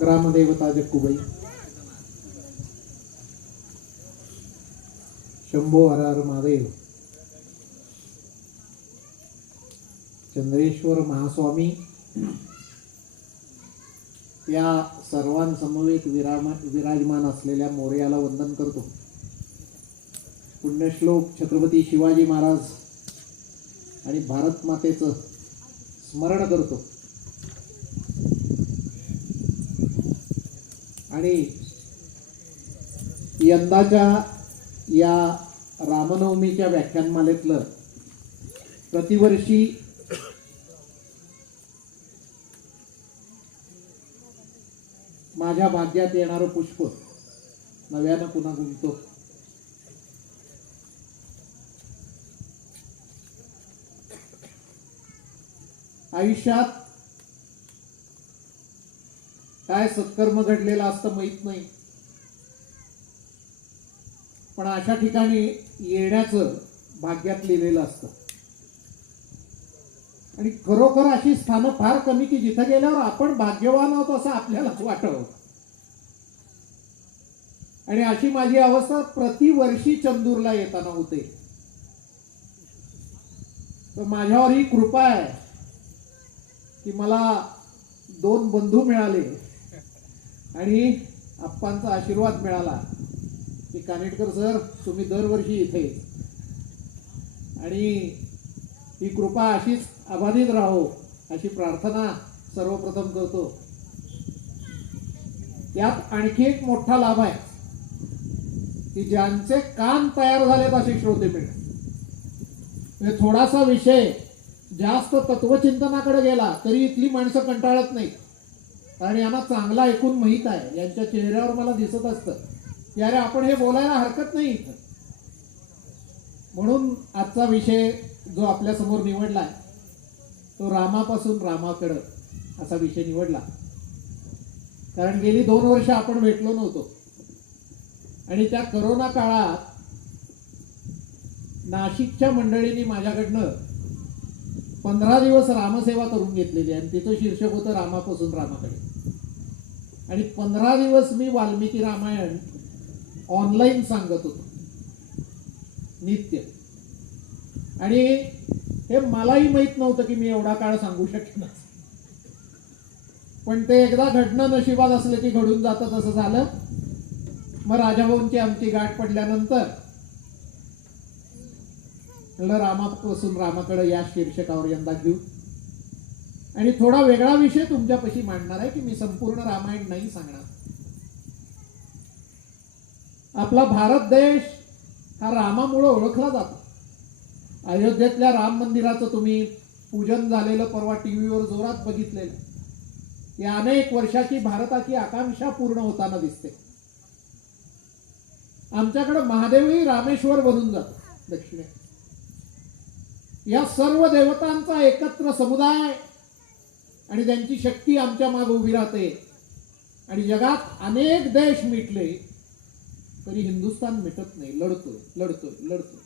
ग्रामदेवता जक्कुबाई, शंभो हर हर महादेव, चंद्रेश्वर महास्वामी या सर्वांसमवेत विराजमान असलेल्या मोरयाला वंदन करतो. पुण्यश्लोक छत्रपती शिवाजी महाराज आणि भारत मातेचं स्मरण करतो. आणि यंदाच्या या रामनवमीच्या व्याख्यानमालेतलं प्रतिवर्षी माझ्या भाग्यात येणारं पुष्प नव्यानं पुन्हा गुंततो. आयुष्यात काय सत्कर्म घडलेला असतं माहित नाही, पण अशा ठिकाणी येण्याचं भाग्यात लिहिलेलं असतं. आणि खरोखर अशी स्थानं फार कमी की जिथं गेल्यावर आपण भाग्यवान आहोत असं आपल्याला वाटावं. आणि अशी माझी अवस्था प्रतिवर्षी चंदूरला येताना होते. तर माझ्यावर ही कृपा आहे की मला 2 बंधू मिळाले आणि आप्पांचा आशीर्वाद मिळाला की कानेटकर सर तुम्ही दरवर्षी इथे, आणि ही कृपा अशीच अबाधित राहो अशी प्रार्थना सर्वप्रथम करतो. यात आणखी एक मोठा लाभ आहे की ज्यांचे कान तयार झालेत असे श्रोते मिळणे. थोडासा विषय जास्त तत्वचिंतनाकडे गेला तरी इथली माणसं कंटाळत नाहीत आणि यांना चांगला ऐकून माहीत आहे. यांच्या चेहऱ्यावर मला दिसत असतं की अरे आपण हे बोलायला हरकत नाही इथं. म्हणून आजचा विषय जो आपल्या समोर निवडला आहे तो रामापासून रामाकडं असा विषय निवडला. कारण गेली 2 वर्ष आपण भेटलो नव्हतो आणि त्या करोना काळात नाशिकच्या मंडळींनी माझ्याकडनं 15 दिवस रामसेवा करून घेतलेली आणि तिचं शीर्षक होतं रामापासून रामाकडे. आणि 15 दिवस मी वाल्मिकी रामायण ऑनलाईन सांगत होतो नित्य. आणि हे मलाही माहित नव्हतं की मी एवढा काळ सांगू शकेन, पण ते एकदा घडणं नशिबात असलं की घडून जातं तसं झालं. मग राजाभाऊंची आमची गाठ पडल्यानंतर रामापासून रामाकडे या शीर्षकावर यंदा घेऊ आणि थोडा वेगळा विषय तुमच्यापाशी मांडणार आहे की मी संपूर्ण रामायण नाही सांगणार. आपला भारत देश हा रामामुळे ओळखला जातो. अयोध्येतल्या राम मंदिराचं तुम्ही पूजन झालेलं परवा टीव्हीवर जोरात बघितलेलं. या अनेक वर्षाची भारताची आकांक्षा पूर्ण होताना दिसते. आमच्याकडे महादेवही रामेश्वर बनून जातो दक्षिणेत. या सर्व देवतांचा एकत्र समुदाय आणि त्यांची शक्ती आमच्या मागे उभी राहते. आणि जगात अनेक देश मिटले तरी हिंदुस्थान मिटत नाही, लढतोय लढतोय लढतोय.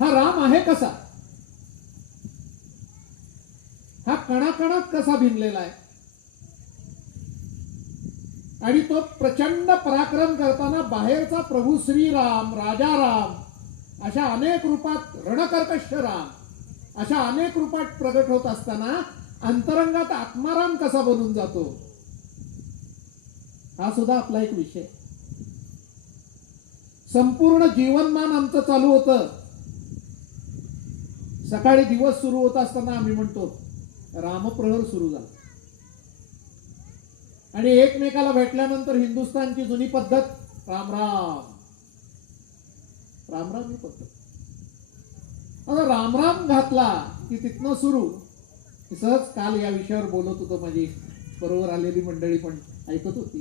हा राम आहे कसा, हा कणाकणात कसा भिनलेला आहे. आणि तो प्रचंड पराक्रम करताना बाहेरचा प्रभू श्रीराम, राजा राम अशा अनेक रूपात, रणकर्कश राम अशा अनेक रूपात प्रगट होत असताना अंतरंगात आत्माराम कसा बनून जातो, हा सुद्धा आपला एक विषय. संपूर्ण जीवनमान आमचं चालू होतं. सकाळी दिवस सुरू होत असताना आम्ही म्हणतो रामप्रहर सुरू झाला. आणि एकमेकाला भेटल्यानंतर हिंदुस्थानची जुनी पद्धत राम राम राम राम ही पद्धत. आता राम राम घातला की तिथनं सुरू. सहज काल या विषयावर बोलत होतो, माझी बरोबर आलेली मंडळी पण ऐकत होती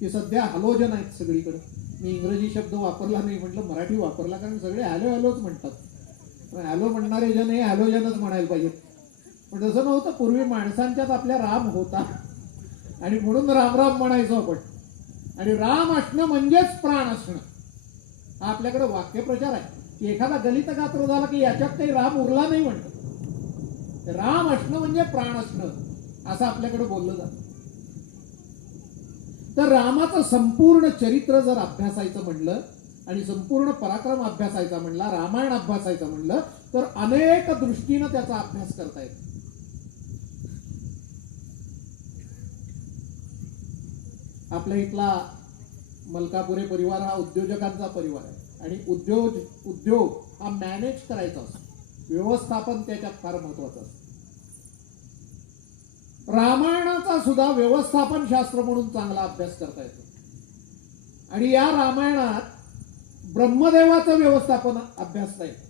की सध्या हॅलोजन आहेत सगळीकडे. मी इंग्रजी शब्द वापरला नाही, म्हटलं मराठी वापरला, कारण सगळे हॅलो हॅलोच म्हणतात. हॅलो म्हणणारे जण हे हॅलोजनच म्हणायला पाहिजेत. पण तसं नव्हतं. पूर्वी माणसांच्यात आपल्या राम होता आणि म्हणून राम राम म्हणायचो आपण. आणि राम असणं म्हणजेच प्राण असणं हा आपल्याकडे वाक्यप्रचार आहे. की एखादा गलित गात्र झाला की याच्यात काही राम उरला नाही म्हणतात. राम असणं म्हणजे प्राण असणं असं आपल्याकडे बोललं जातं. तर रामाचं संपूर्ण चरित्र जर अभ्यासायचं म्हणलं आणि संपूर्ण पराक्रम अभ्यासायचा म्हणला, रामायण अभ्यासायचं म्हणलं, तर अनेक दृष्टीनं त्याचा अभ्यास करता येतो. आपल्या इथला मलकापुरे परिवार हा उद्योजकांचा परिवार आहे आणि उद्योग हा मॅनेज करायचा असतो, व्यवस्थापन त्याच्यात फार महत्वाचं असतं. रामायणाचा सुद्धा व्यवस्थापन शास्त्र म्हणून चांगला अभ्यास करता येतो. आणि या रामायणात ब्रह्मदेवाचं व्यवस्थापन अभ्यासता येतं.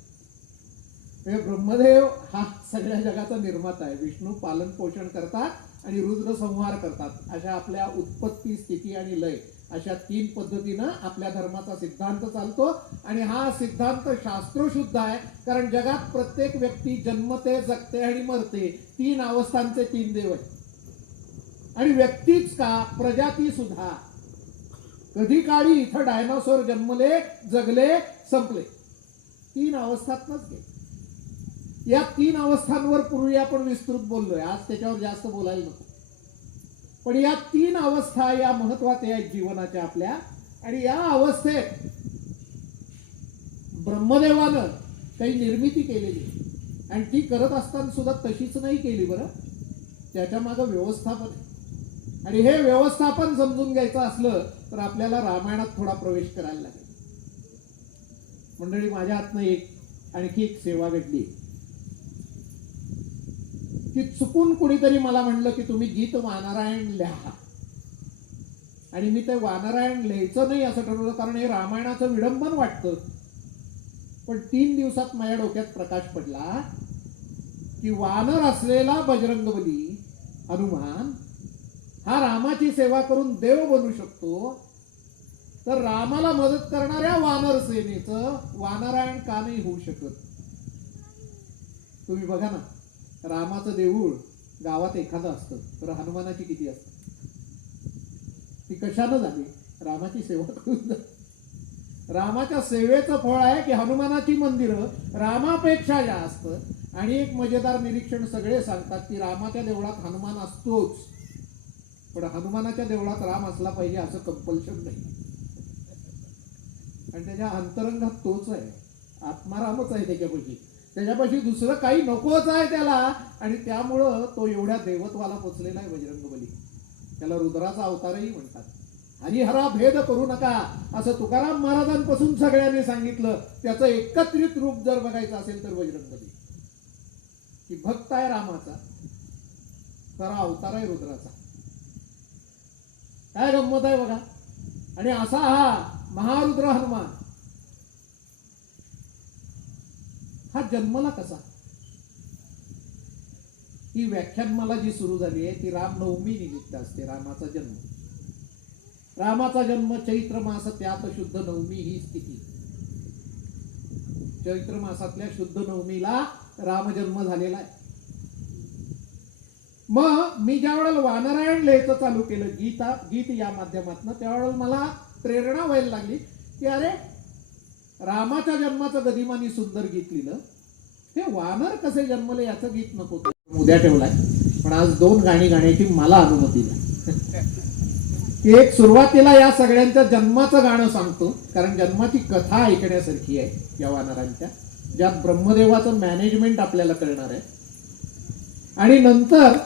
ब्रह्मदेव हा सगळ्या जगाचा निर्माता आहे. विष्णू पालन पोषण करतात आणि रुद्र संहार करतात. अशा आपल्या उत्पत्ती, स्थिती आणि लय अशा 3 पद्धतीनं आपल्या धर्माचा सिद्धांत चालतो. आणि हा सिद्धांत शास्त्रशुद्ध आहे, कारण जगात प्रत्येक व्यक्ती जन्मते, जगते आणि मरते. 3 अवस्थांचे 3 देव आहेत. आणि व्यक्तीच का, प्रजाती सुद्धा. कधी काळी इथं डायनासोर जन्मले, जगले, संपले. 3 अवस्थातनच गेले. या 3 अवस्थांवर पूर्वी आपण विस्तृत बोललोय. आज त्याच्यावर जास्त बोलायला नको. पण या 3 अवस्था या महत्वाच्या आहेत जीवनाच्या आपल्या. आणि या अवस्थेत ब्रह्मदेवानं काही निर्मिती केलेली आणि ती करत असताना सुद्धा तशीच नाही केली बरं. त्याच्या मागं व्यवस्थापन आहे. आणि हे व्यवस्थापन समजून घ्यायचं असलं तर आपल्याला रामायणात थोडा प्रवेश करायला लागेल. मंडळी, माझ्या हातनं आणखी एक सेवा घडली की चुकून कुणीतरी मला म्हणलं की तुम्ही गीत वानरायण लिहा. आणि मी ते वानरायण लिहायचं नाही असं ठरवलं, कारण हे रामायणाचं विडंबन वाटतं. पण 3 दिवसात माझ्या डोक्यात प्रकाश पडला की वानर असलेला बजरंगबली हनुमान हा रामाची सेवा करून देव बनू शकतो. तर रामाला मदत करणाऱ्या वानर सेनेचं वानरायण का नाही होऊ शकत? तुम्ही बघा ना, रामाचं देऊळ गावात एखादं असतं तर हनुमानाची किती असतात? ती कशानं झाली? रामाची सेवा करून. रामाच्या सेवेचं फळ आहे की हनुमानाची मंदिरं रामापेक्षा जास्त. आणि एक मजेदार निरीक्षण सगळे सांगतात की रामाच्या देवळात हनुमान असतोच, पण हनुमानाच्या देवळात राम असला पाहिजे असं कंपल्शन नाही. आणि त्याच्या अंतरंगात तोच आहे, आत्मारामच आहे त्याच्यापाशी दुसरं काही नकोच आहे त्याला. आणि त्यामुळं तो एवढ्या देवत्वाला पोचलेला आहे बजरंगबली. त्याला रुद्राचा अवतारही म्हणतात. हरिहरा भेद करू नका असं तुकाराम महाराजांपासून सगळ्यांनी सांगितलं. त्याचं एकत्रित रूप जर बघायचं असेल तर बजरंगबली की भक्त आहे रामाचा, खरा अवतार आहे रुद्राचा. काय गंमत आहे बघा. आणि असा हा महारुद्र हनुमान हा जन्मला कसा? ही व्याख्यानमाला जी सुरू झाली आहे ती रामनवमी निमित्त असते. रामाचा जन्म चैत्र मास, त्यात शुद्ध नवमी ही स्थिती. चैत्र मासातल्या शुद्ध नवमीला रामजन्म झालेला आहे. मग मी ज्या वेळेला वानरायण लिहायचं चालू केलं गीत या माध्यमातून, त्यावेळेला मला प्रेरणा व्हायला लागली की अरे, रामाच्या जन्माचं गदिमानी सुंदर गीत लिहिलं, ते वानर कसे जन्मले याचं गीत नको. उद्या ठेवलाय, पण आज 2 गाणी गाण्याची मला अनुमती द्या. एक सुरुवातीला या सगळ्यांच्या जन्माचं गाणं सांगतो, कारण जन्माची कथा ऐकण्यासारखी आहे या वानरांच्या, ज्यात ब्रह्मदेवाचं मॅनेजमेंट आपल्याला कळणार आहे. आणि नंतर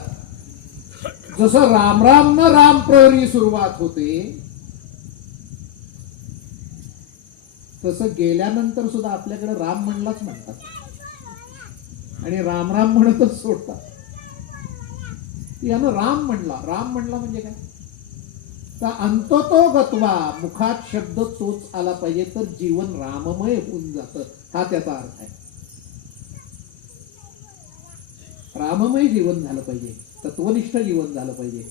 जसं राम राम न राम प्रहरी सुरुवात होते, तसं गेल्यानंतर सुद्धा आपल्याकडे राम म्हणलाच म्हणतात आणि राम राम म्हणतच सोडतात. यानं राम म्हणला म्हणजे काय? तर अंततो गत्वा मुखात शब्द तोच आला पाहिजे तर जीवन राममय होऊन जातं, हा त्याचा अर्थ आहे. राममय जीवन झालं पाहिजे, तत्वनिष्ठ जीवन झालं पाहिजे.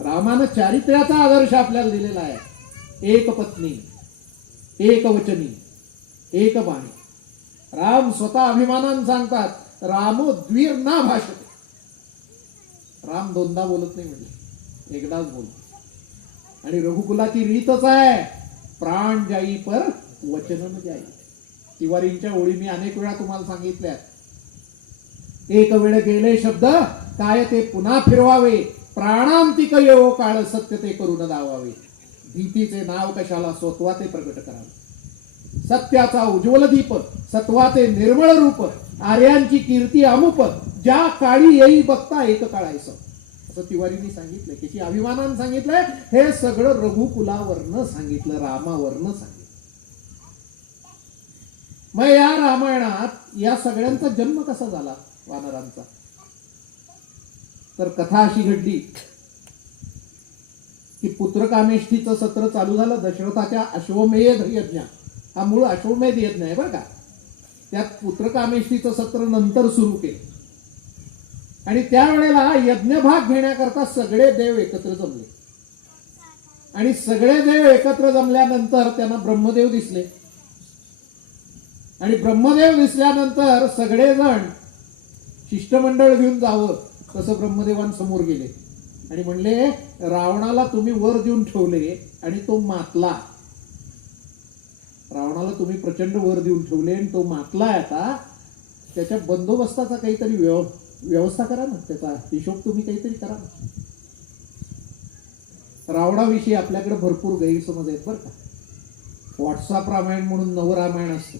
रामानं चारित्र्याचा आदर्श आपल्याला दिलेला आहे. एक पत्नी, एक वचनी, एक बाणी. राम स्वतः अभिमानानं सांगतात, रामो द्वीर ना भाषते. राम 2दा बोलत नाही, म्हणजे एकदाच बोलतो. आणि रघुकुलाची रीतच आहे, प्राण जाई पर वचन न जाई. तिवारींच्या ओळी मी अनेक वेळा तुम्हाला सांगितल्या. एक वेळ गेले शब्द काय ते पुन्हा फिरवावे, प्राणांतिक येवो काळ सत्य ते करून दावावे. भीतीचे नाव कशाला, स्वत्वाचे प्रगट करावे. सत्याचा उज्ज्वल दीप, सत्वाचे निर्मळ रूप, आर्यांची कीर्ती अमुप, ज्या काळी येई बघता एक काळायचं. असं तिवारींनी सांगितलंय, किती अभिमानानं सांगितलंय. हे सगळं रघुकुलावरनं सांगितलं, रामावरनं सांगितलं. मग या रामायणात या सगळ्यांचा जन्म कसा झाला वानरांचा, तर कथा अशी घडली की पुत्रकामेष्ठीचं सत्र चालू झालं दशरथाच्या अश्वमेध यज्ञ. हा मूळ अश्वमेध यज्ञ आहे बरं का. त्यात पुत्रकामेष्ठीचं सत्र नंतर सुरू केलं. आणि त्यावेळेला यज्ञभाग घेण्याकरता सगळे देव एकत्र जमले. आणि सगळे देव एकत्र जमल्यानंतर त्यांना ब्रह्मदेव दिसले. आणि ब्रह्मदेव दिसल्यानंतर सगळेजण शिष्टमंडळ घेऊन जावं तसं ब्रह्मदेवांसमोर गेले आणि म्हणले, रावणाला तुम्ही वर देऊन ठेवले आणि तो मातला. रावणाला तुम्ही प्रचंड वर देऊन ठेवले आणि तो मातलाय. आता त्याच्या बंदोबस्ताचा काहीतरी व्यवस्था करा ना, त्याचा हिशोब तुम्ही काहीतरी करा ना. रावणाविषयी आपल्याकडे भरपूर गैरसमज आहेत बरं का. व्हॉट्सअप रामायण म्हणून नवरामायण असतं,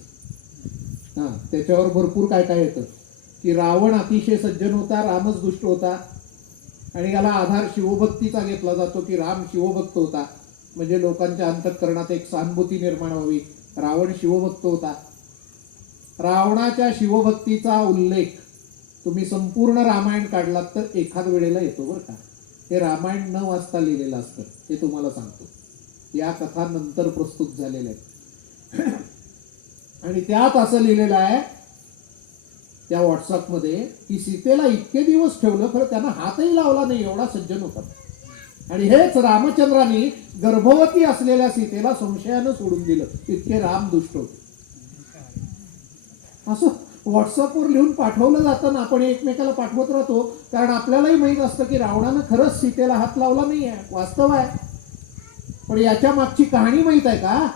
हा त्याच्यावर भरपूर काय काय येतं की रावण अतिशय सज्जन होता, रामच दुष्ट होता. आणि याला आधार शिवभक्तीचा घेतला जातो की राम शिवभक्त होता, म्हणजे लोकांच्या अंतःकरणात एक सहानुभूती निर्माण व्हावी. रावण शिवभक्त होता. रावणाच्या शिवभक्तीचा उल्लेख तुम्ही संपूर्ण रामायण काढलात तर एखाद वेळेला येतो बरं का. हे रामायण न वाचता लिहिलेलं असतं, हे तुम्हाला सांगतो. या कथा नंतर प्रस्तुत झालेल्या आहेत. आणि त्यात असं लिहिलेलं आहे त्या व्हॉट्सअपमध्ये की सीतेला इतके दिवस ठेवलं, खरं त्यांना हातही लावला नाही, एवढा सज्जन होता. आणि हेच रामचंद्रांनी गर्भवती असलेल्या सीतेला संशयानं सोडून दिलं, इतके राम दुष्ट होते. असं व्हॉट्सअपवर लिहून पाठवलं जातं ना, आपण एकमेकाला पाठवत राहतो, कारण आपल्यालाही माहित असतं की रावणानं खरंच सीतेला हात लावला नाहीये, वास्तव आहे. पण याच्या मागची कहाणी माहित आहे का.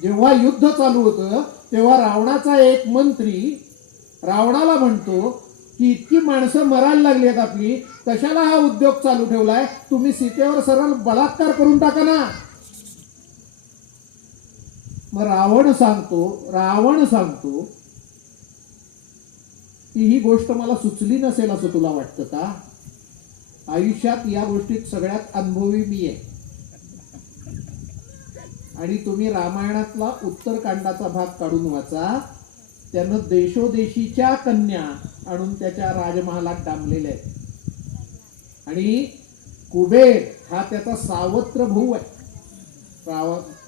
जेव्हा युद्ध चालू होतं तेव्हा रावणाचा एक मंत्री रावणाला म्हणतो की इतकी माणसं मरायला लागली आहेत आपली, कशाला हा उद्योग चालू ठेवलाय, तुम्ही सीतेवर सरळ बलात्कार करून टाका ना. मग रावण सांगतो की ही गोष्ट मला सुचली नसेल असं तुला वाटतं का. आयुष्यात या गोष्टीत सगळ्यात अनुभवी मी आहे. आणि तुम्ही रामायणातला उत्तरकांडाचा भाग काढून वाचा, त्यानं देशोदेशीच्या कन्या आणून त्याच्या राजमहालात डांबलेल्या आहेत. आणि कुबेर हा त्याचा सावत्र भाऊ आहे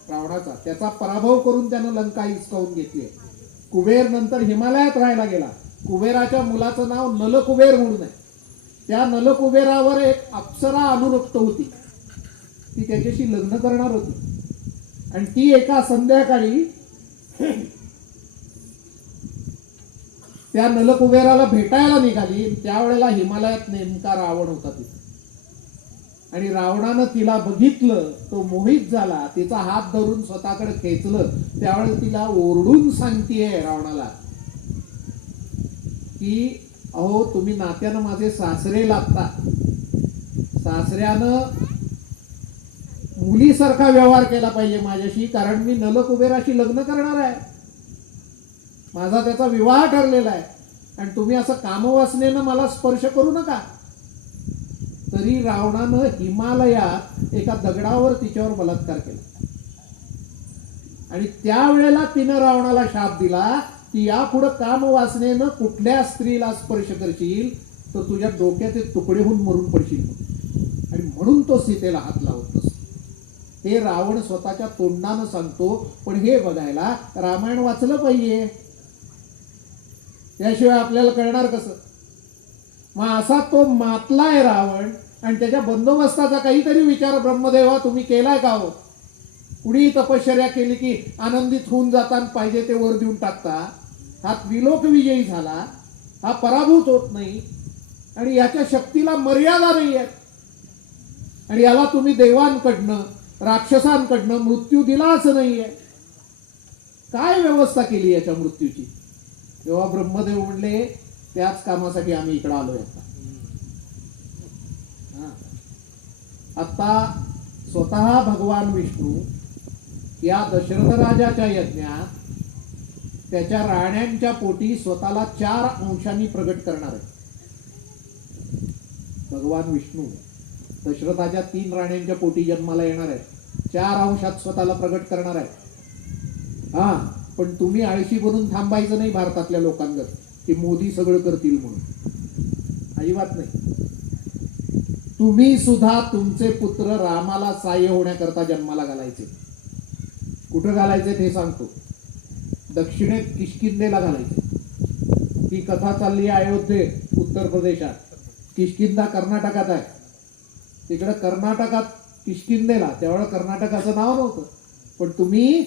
रावणाचा. त्याचा पराभव करून त्यानं लंका हिसकावून घेतली. कुबेर नंतर हिमालयात राहायला गेला. कुबेराच्या मुलाचं नाव नलकुबेर म्हणून आहे. त्या नलकुबेरावर एक अप्सरा अनुरक्त होती, ती त्याच्याशी लग्न करणार होती. आणि ती एका संध्याकाळी त्या नलकुबेराला भेटायला निघाली. त्यावेळेला हिमालयात नेमका रावण होता तिथे. आणि रावणानं तिला बघितलं, तो मोहित झाला, तिचा हात धरून स्वतःकडे खेचलं. त्यावेळेस तिला ओरडून सांगतीये रावणाला की अहो तुम्ही नात्यानं माझे सासरे लागता, सासऱ्यानं मुलीसारखा व्यवहार केला पाहिजे माझ्याशी, कारण मी नलकुबेराशी लग्न करणार आहे, माझा त्याचा विवाह ठरलेला आहे. आणि तुम्ही असं कामवासनेनं मला स्पर्श करू नका. तरी रावणानं हिमालयात एका दगडावर तिच्यावर बलात्कार केला. आणि त्यावेळेला तिनं रावणाला शाप दिला की यापुढे कामवासनेनं कुठल्या स्त्रीला स्पर्श करशील तर तुझ्या डोक्याचे तुकडे होऊन मरून पडशील. आणि म्हणून तो सीतेला हात लावत असतो. हे रावण स्वतःच्या तोंडानं सांगतो. पण हे बघायला रामायण वाचलं पाहिजे, त्याशिवाय आपल्याला कळणार कसं. मग असा तो मातलाय रावण. आणि त्याच्या बंदोबस्ताचा काहीतरी विचार ब्रह्मदेवा तुम्ही केलाय का हो. कुणी तपश्चर्या केली की आनंदित होऊन जाताना पाहिजे ते वर देऊन टाकता. हा विलोक विजयी झाला, हा पराभूत होत नाही आणि याच्या शक्तीला मर्यादा नाही आहे. आणि याला तुम्ही देवांकडनं राक्षसांकडनं मृत्यू दिलाच नाहीये. काय व्यवस्था केली याच्या मृत्यूची. तेव्हा ब्रह्मदेव म्हणले त्याच कामासाठी आम्ही इकडे आलोय आता. हा. आता स्वतः भगवान विष्णू या दशरथ राजाच्या यज्ञात त्याच्या राण्यांच्या पोटी स्वतःला 4 अंशांनी प्रगट करणार आहे. भगवान विष्णू दशरथाच्या 3 राण्यांच्या पोटी जन्माला येणार आहे, 4 अंशात स्वतःला प्रगट करणार आहे. हा, पण तुम्ही आळशी बनून थांबायचं नाही भारतातल्या लोकांगत की मोदी सगळं करतील म्हणून. अजिबात नाही. तुम्ही सुद्धा तुमचे पुत्र रामाला सहाय्य होण्याकरता जन्माला घालायचे. कुठं घालायचे ते सांगतो. दक्षिणेत किष्किंधेला घालायचे. ही कथा चालली आहे अयोध्येत, उत्तर प्रदेशात. किष्किंधा कर्नाटकात आहे. तिकडे कर्नाटकात किष्किंधेला, त्यावेळेला कर्नाटकाचं नाव नव्हतं, पण तुम्ही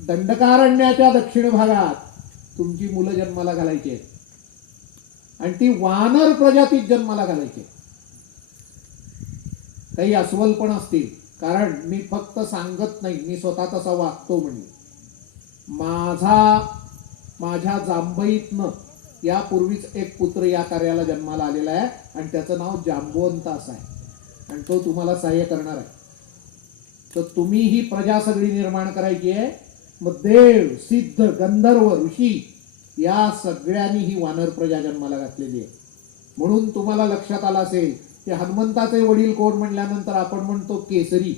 दंडकारण्याच्या दक्षिण भागात तुमची मुलं जन्माला घालायची आहेत. आणि ती वानर प्रजातीत जन्माला घालायची. काही अस्वल पण असतील, कारण मी फक्त सांगत नाही, मी स्वतः तसा वागतो. म्हणजे माझ्या जांभईतनं यापूर्वीच एक पुत्र या कार्याला जन्माला आलेला आहे आणि त्याचं नाव जांबवंत असं आहे, आणि तो तुम्हाला सहाय्य करणार आहे. तर तुम्ही ही प्रजा सगळी निर्माण करायची आहे. मग देव, सिद्ध, गंधर्व, ऋषी या सगळ्यांनी ही वानर प्रजा जन्माला घातलेली आहे. म्हणून तुम्हाला लक्षात आलं असेल की हनुमंताचे वडील कोण म्हणल्यानंतर आपण म्हणतो केसरी,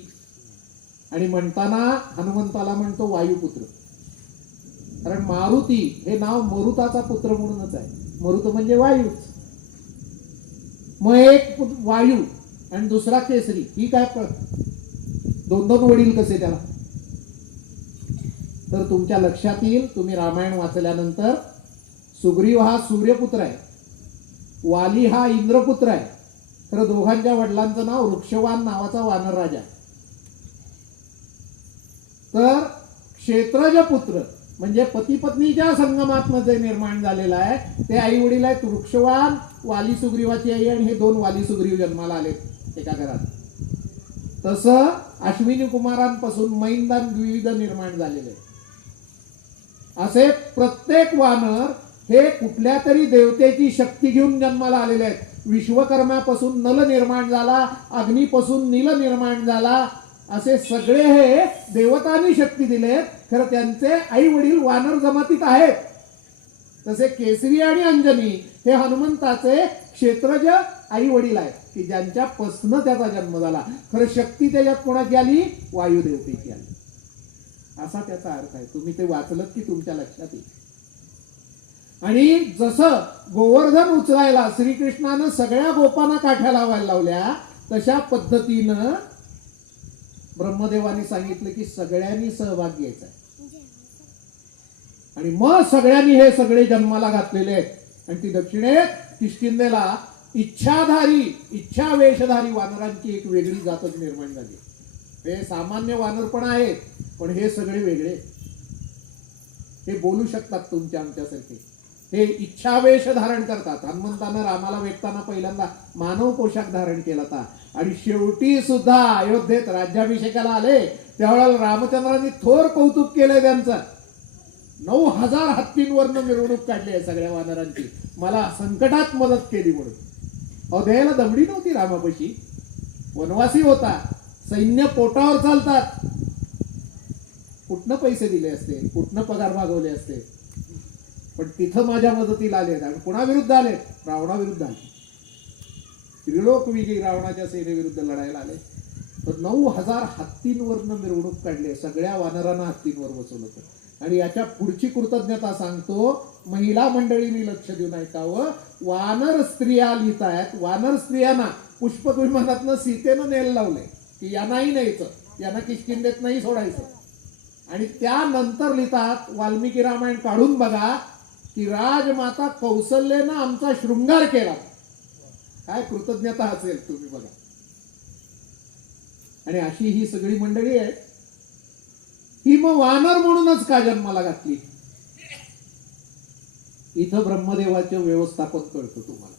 आणि म्हणताना हनुमंताला म्हणतो वायुपुत्र. कारण मारुती हे नाव मरुताचा पुत्र म्हणूनच आहे. मरुत म्हणजे वायूच. मग एक वायू आणि दुसरा केसरी, ही काय 2 वडील कसे त्याला? तर तुमच्या लक्षात येईल, तुम्ही रामायण वाचल्यानंतर, सुग्रीव हा सूर्यपुत्र आहे, वाली हा इंद्रपुत्र आहे. खरं दोघांच्या वडिलांचं नाव वृक्षवान नावाचा वानर राजा आहे. तर क्षेत्रज पुत्र म्हणजे पती पत्नीच्या संगमातनं जे निर्माण झालेलं आहे ते आई वडील आहेत वृक्षवान, वाली सुग्रीवाची आई, आणि हे 2 वाली सुग्रीव जन्माला आलेत एका घरात. तसं अश्विनी कुमारांपासून मैंदान द्विविध निर्माण झालेले. असे प्रत्येक वानर हे कुठल्या तरी देवतेची शक्ती घेऊन जन्माला आलेले आहेत. विश्वकर्म्यापासून नल निर्माण झाला, अग्नीपासून नील निर्माण झाला, असे सगळे हे देवतांनी शक्ती दिलेत. खरं त्यांचे आई वडील वानर जमातीत आहेत. तसे केसरी आणि अंजनी हे हनुमंताचे क्षेत्रज आई वडील आहेत की ज्यांच्या पासनं त्याचा जन्म झाला. खरं शक्ती त्याच्यात कोणाची आली? वायुदेवतेची आली. असा त्याचा अर्थ आहे. तुम्ही ते वाचलत की तुमच्या लक्षात येईल. आणि जसं गोवर्धन उचलायला श्रीकृष्णानं सगळ्या गोपांना काठ्या लावायला लावल्या, तशा पद्धतीनं ब्रह्मदेवानी सांगितलं की सगळ्यांनी सहभाग घ्यायचा आहे. आणि मग सगळ्यांनी हे सगळे जन्माला घातलेले आहेत. आणि ती दक्षिणेत किष्किंधेला इच्छावेशधारी वानरांची एक वेगळी जातच निर्माण झाली. हे सामान्य वानर पण आहेत, पण हे सगळे वेगळे. हे बोलू शकतात तुमच्या आमच्यासारखे. हे इच्छावेश धारण करतात. हनुमंतानं रामाला वेगताना पहिल्यांदा मानव पोशाख धारण केला होता. आणि शेवटी सुद्धा अयोध्येत राज्याभिषेकाला आले त्यावेळेला रामचंद्रांनी थोर कौतुक केलंय त्यांचं. 9000 हत्तींवरनं मिरवणूक काढली आहे सगळ्या वानरांची, मला संकटात मदत केली म्हणून. अहो, द्यायला दमडी नव्हती रामापाशी. वनवासी होता, सैन्य पोटावर चालतात. कुठनं पैसे दिले असते, कुठनं पगार भागवले असते, पण तिथं माझ्या मदतीला आले. आणि कुणाविरुद्ध आले? रावणाविरुद्ध आले. त्रिलोक विजयी रावणाच्या सेनेविरुद्ध लढायला आले. तर 9000 हत्तींवरनं मिरवणूक काढली. सगळ्या वानरांना हत्तींवर बसवलं होतं. आणि याच्या पुढची कृतज्ञता सांगतो. महिला मंडळींनी लक्ष देऊन ऐकावं. वानर स्त्रिया लिहित आहेत. वानर स्त्रियांना पुष्पक विमानातनं सीतेनं नेल लावलंय की यांनाही न्यायचं, यांना किष्किंधेत नाही सोडायचं. आणि त्यानंतर लिहितात, वाल्मिकी रामायण काढून बघा, की राजमाता कौसल्येनं आमचा शृंगार केला. काय कृतज्ञता असेल तुम्ही बघा. आणि अशी ही सगळी मंडळी आहे. ही मग वानर म्हणूनच का जन्माला घातली? इथं ब्रह्मदेवाचं व्यवस्थापन कळतं तुम्हाला,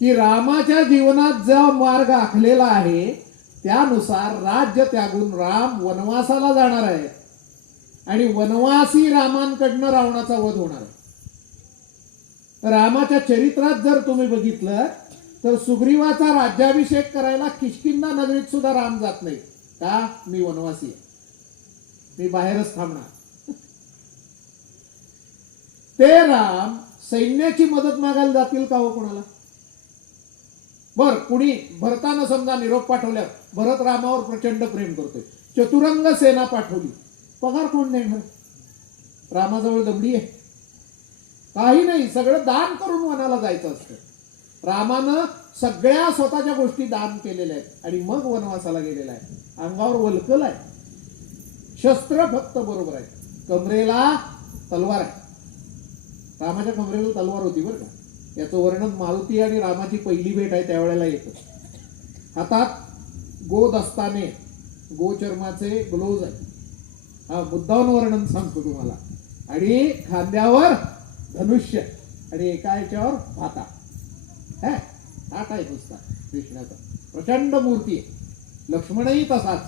की रामाच्या जीवनात जो मार्ग आखलेला आहे त्यानुसार राज्य त्यागून राम वनवासाला जाणार आहे. आणि वनवासी रामांकडनं रावणाचा वध होणार आहे. रामाच्या चरित्रात जर तुम्ही बघितलं तर सुग्रीवाचा राज्याभिषेक करायला किष्किंधा नगरीत सुद्धा राम जात नाही. का? मी वनवासी आहे, मी बाहेरच थांबणार. ते राम सैन्याची मदत मागायला जातील का हो कोणाला? बर, कुणी भरतानं समजा निरोप पाठवल्या, भरत रामावर प्रचंड प्रेम करतोय, चतुरंग सेना पाठवली, पगार कोण देणार? रामाजवळ दमडी आहे? काही नाही, सगळं दान करून वनाला जायचं असतं. रामानं सगळ्या स्वतःच्या गोष्टी दान केलेल्या आहेत आणि मग वनवासाला गेलेला आहे. अंगावर वल्कल आहे, शस्त्र फक्त बरोबर आहे, कमरेला तलवार आहे. रामाच्या कमरेला तलवार होती बरं का. याचं वर्णन मारुती आणि रामाची पहिली भेट आहे त्यावेळेला येतं. हातात गोदस्ताने, गोचर्माचे ग्लोव्ज आहे. हा मुद्दावून वर्णन सांगतो तुम्हाला. आणि खांद्यावर धनुष्य आणि एका याच्यावर भाता. हा काय नुसता कृष्णाचा प्रचंड मूर्ती आहे. लक्ष्मणही तसाच,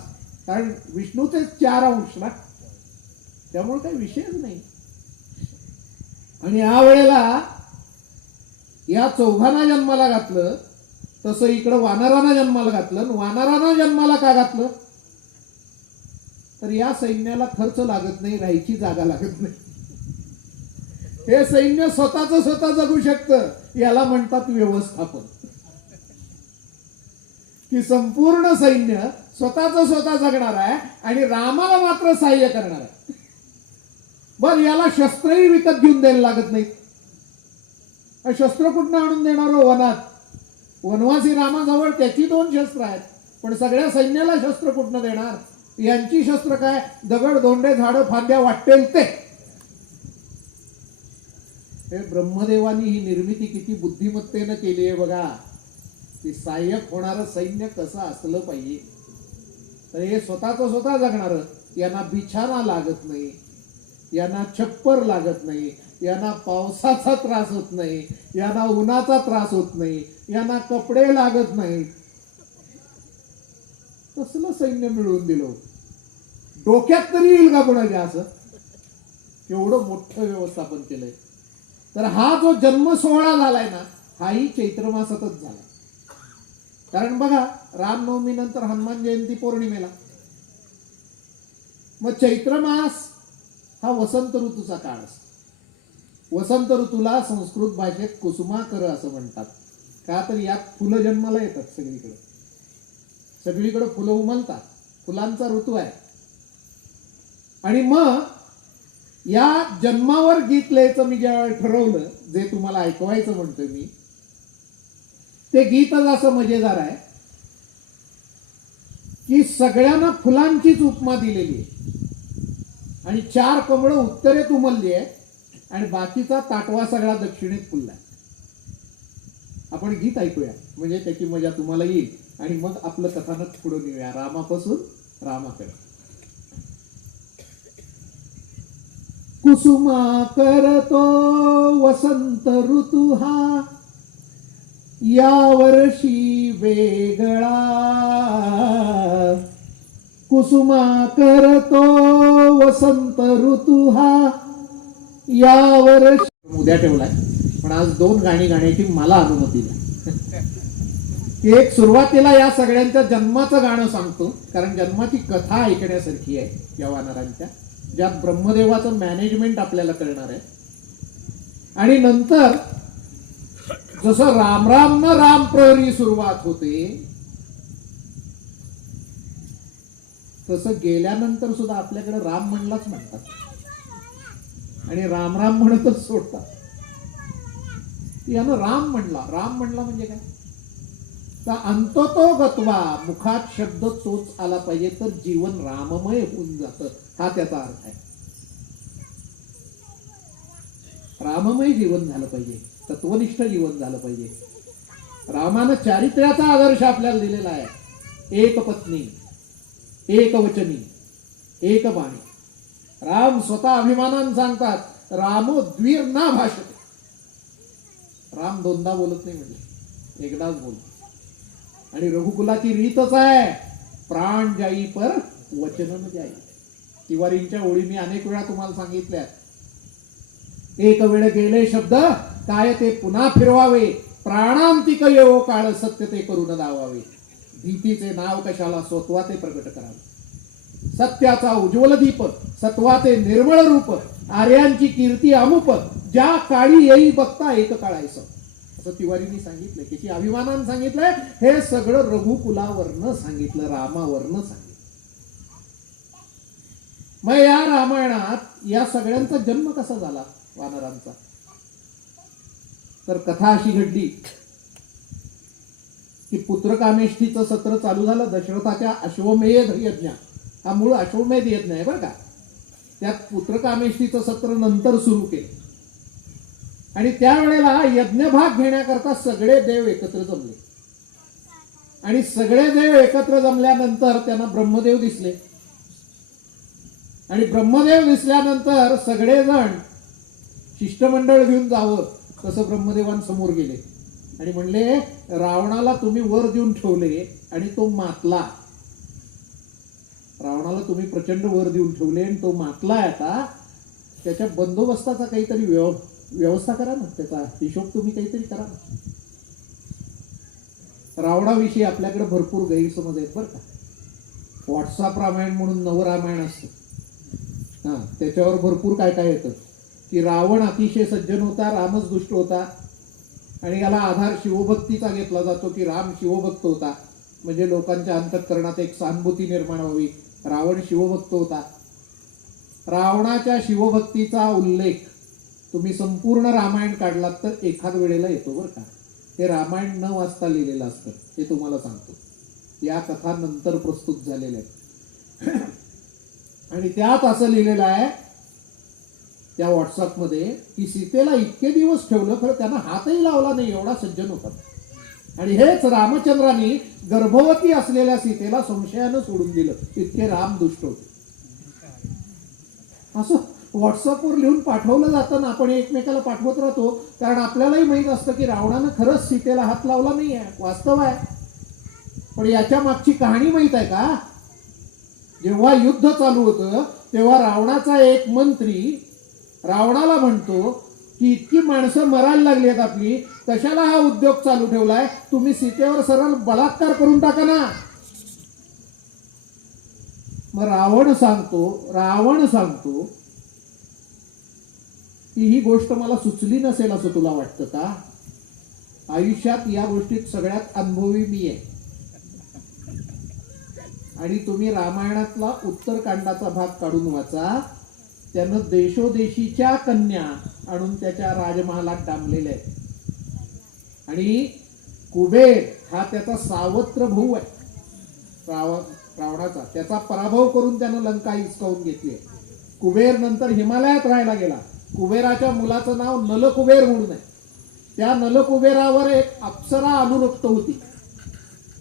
कारण विष्णूचे 4 अंश ना, त्यामुळे काही विषयच नाही. आणि या वेळेला या चौघांना जन्माला घातलं, तसं इकडं वानरांना जन्माला घातलं. वानरांना जन्माला का घातलं? तर या सैन्याला खर्च लागत नाही, राहायची जागा लागत नाही. हे सैन्य स्वतः जगू शकतं. याला म्हणतात व्यवस्थापन. की संपूर्ण सैन्य स्वतः जगणार आहे आणि रामाला मात्र सहाय्य करणार आहे. बर, याला शस्त्रही विकत घेऊन द्यायला लागत नाही. शस्त्र कुठनं आणून देणार हो वनात? वनवासी रामाजवळ त्याची 2 शस्त्र आहेत, पण सगळ्या सैन्याला शस्त्र कुठनं देणार? यांची शस्त्र काय? दगड, धोंडे, झाडं, फांद्या वाटेल ते. हे ब्रह्मदेवानी ही निर्मिती किती बुद्धिमत्तेनं केली आहे बघा. की सहाय्यक होणारं सैन्य कसं असलं पाहिजे. तर हे स्वतः जगणार, यांना बिछाना लागत नाही, यांना छप्पर लागत नाही, यांना पावसाचा त्रास होत नाही, यांना उन्हाचा त्रास होत नाही, यांना कपडे लागत नाहीत. तसलं सैन्य मिळवून दिलं. डोक्यात तरी येईल का कोणाच्या असं? एवढं मोठं व्यवस्थापन केलंय. तर हा जो जन्म सोहळा झालाय ना, हाही चैत्र मासातच झाला. कारण बघा, रामनवमी नंतर हनुमान जयंती पौर्णिमेला. मग चैत्र मास हा वसंत ऋतूचा काळ असतो. वसंत ऋतूला संस्कृत भाषेत कुसुमाकर असं म्हणतात. का? तर यात फुलं जन्माला येतात सगळीकडे. सगळीकडे फुलं उमलतात, फुलांचा ऋतू आहे. आणि मग या जन्मावर गीत लिहायचं मी ज्यावेळेला ठरवलं, जे तुम्हाला ऐकवायचं म्हणतोय मी, ते गीतच असं मजेदार आहे की सगळ्यांना फुलांचीच उपमा दिलेली आहे. आणि 4 कमळं उत्तरेत उमलली आहे आणि बाकीचा ताटवा सगळा दक्षिणेत फुललाय. आपण गीत ऐकूया, म्हणजे त्याची मजा तुम्हाला येईल आणि मग आपलं कथानक पुढे नेऊया रामापासून रामाकडे. कुसुमा करतो वसंत ऋतू हा, या वर्षी वेगळा. कुसुमा करतो वसंत ऋतू हा, या वर्षी. उद्या ठेवलाय, पण आज 2 गाणी गाण्याची मला अनुमती द्या. एक सुरुवातीला या सगळ्यांच्या जन्माचं गाणं सांगतो, कारण जन्माची कथा ऐकण्यासारखी आहे या वानरांच्या, ज्यात ब्रह्मदेवाचं मॅनेजमेंट आपल्याला कळणार आहे. आणि नंतर जसं राम राम न राम प्रहरी सुरुवात होते, तसं गेल्यानंतर सुद्धा आपल्याकडे राम म्हणलाच म्हणतात आणि राम राम म्हणतच सोडतात. यानं राम म्हणला म्हणजे काय? तर अंततो गत्वा, मुखात शब्द तोच आला पाहिजे तर जीवन राममय होऊन जातं, हा त्याचा अर्थ आहे. राममय जीवन झालं पाहिजे, तत्वनिष्ठ जीवन झालं पाहिजे. रामानं चारित्र्याचा आदर्श आपल्याला दिलेला आहे. एक पत्नी, एक वचनी, एक बाणी. राम स्वतः अभिमानानं सांगतात, रामो द्विर ना भाषते. राम 2दा बोलत नाही, म्हणजे एकदाच बोलतो. आणि रघुकुलाची रीतच आहे, प्राण जाई पर वचन न जाई. तिवारींच्या ओळी मी अनेक वेळा तुम्हाला सांगितल्या. एक वेळ गेले शब्द काय ते पुन्हा फिरवावे, प्राणांतिक येवो काळ सत्य ते करून दावावे. भीतीचे नाव कशाला स्वत्वाचे प्रगट करावे. सत्याचा उज्ज्वल दीप सत्वाचे निर्मळ रूप आर्यांची कीर्ती अमुप ज्या काळी येई बघता एक काळायचं असं तिवारींनी सांगितलंय. किती अभिमानानं सांगितलंय. हे सगळं रघुकुलावरनं सांगितलं, रामावरनं सांगितलं. मग या रामायणात या सगळ्यांचा जन्म कसा झाला वानरांचा, तर कथा अशी घडली की पुत्रकामेष्ठीचं सत्र चालू झालं दशरथाच्या अश्वमेध यज्ञ. हा मूळ अश्वमेध यज्ञ आहे बरं का. त्यात पुत्रकामेष्ठीचं सत्र नंतर सुरू केलं आणि त्यावेळेला यज्ञभाग घेण्याकरता सगळे देव एकत्र जमले आणि सगळे देव एकत्र जमल्यानंतर त्यांना ब्रह्मदेव दिसले आणि ब्रह्मदेव दिसल्यानंतर सगळेजण शिष्टमंडळ घेऊन जावं तसं ब्रह्मदेवांसमोर गेले आणि म्हणले रावणाला तुम्ही वर देऊन ठेवले आणि तो मातला. रावणाला तुम्ही प्रचंड वर देऊन ठेवले आणि तो मातलाय. आता त्याच्या बंदोबस्ताचा काहीतरी व्यवस्था करा ना, त्याचा हिशोब तुम्ही काहीतरी करा ना. रावणाविषयी आपल्याकडे भरपूर गैरसमज आहेत बरं का. व्हॉट्सअप रामायण म्हणून नवरामायण असतं, हा त्याच्यावर भरपूर काय काय येतं की रावण अतिशय सज्जन होता, रामच दुष्ट होता आणि याला आधार शिवभक्तीचा घेतला जातो की राम शिवभक्त होता म्हणजे लोकांच्या अंतःकरणात एक सहानुभूती निर्माण व्हावी. रावण शिवभक्त होता. रावणाच्या शिवभक्तीचा उल्लेख तुम्ही संपूर्ण रामायण काढलात तर एखाद वेळेला येतो बरं का. हे रामायण न वाचता लिहिलेलं असतं हे तुम्हाला सांगतो. या कथा नंतर प्रस्तुत झालेल्या आहेत आणि त्यात असं लिहिलेलं आहे त्या व्हॉट्सअपमध्ये की सीतेला इतके दिवस ठेवलं खरं त्यांना हातही लावला नाही एवढा सज्जन होता. आणि हेच रामचंद्रांनी गर्भवती असलेल्या सीतेला संशयानं सोडून दिलं, इतके राम दुष्ट होते. असं व्हॉट्सअपवर लिहून पाठवलं जातं ना, आपण एकमेकाला पाठवत राहतो कारण आपल्यालाही माहित असतं की रावणानं खरंच सीतेला हात लावला नाहीये, वास्तव आहे. पण याच्या मागची कहाणी माहित आहे का. जेव्हा युद्ध चालू होतं तेव्हा रावणाचा एक मंत्री रावणाला म्हणतो की इतकी माणसं मरायला लागली आहेत आपली, कशाला हा उद्योग चालू ठेवलाय, तुम्ही सीतेवर सरळ बलात्कार करून टाका ना. मग रावण सांगतो की ही गोष्ट मला सुचली नसेल असं तुला वाटतं का. आयुष्यात या गोष्टीत सगळ्यात अनुभवी मी आहे. आणि तुम्ही रामायणातला उत्तरकांडाचा भाग काढून वाचा. त्यानं देशोदेशीच्या कन्या आणून त्याच्या राजमहालात डांबलेल्या आहेत आणि कुबेर हा त्याचा सावत्र भाऊ आहे रावणाचा. त्याचा पराभव करून त्यानं लंका हिसकावून घेतली. कुबेर नंतर हिमालयात राहायला गेला. कुबेराच्या मुलाचं नाव नलकुबेर म्हणून आहे. त्या नलकुबेरावर एक अप्सरा अनुरक्त होती,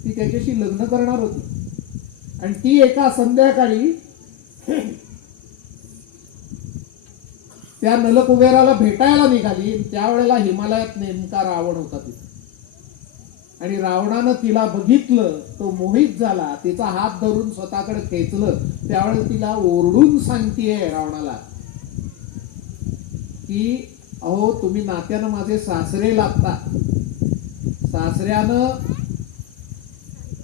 ती त्याच्याशी लग्न करणार होती आणि ती एका संध्याकाळी त्या नलकुबेराला भेटायला निघाली. त्यावेळेला हिमालयात नेमका रावण होता तिथे आणि रावणानं तिला बघितलं, तो मोहित झाला, तिचा हात धरून स्वतःकडे खेचलं. त्यावेळेस तिला ओरडून सांगतीये रावणाला की अहो तुम्ही नात्यानं माझे सासरे लागता, सासऱ्यानं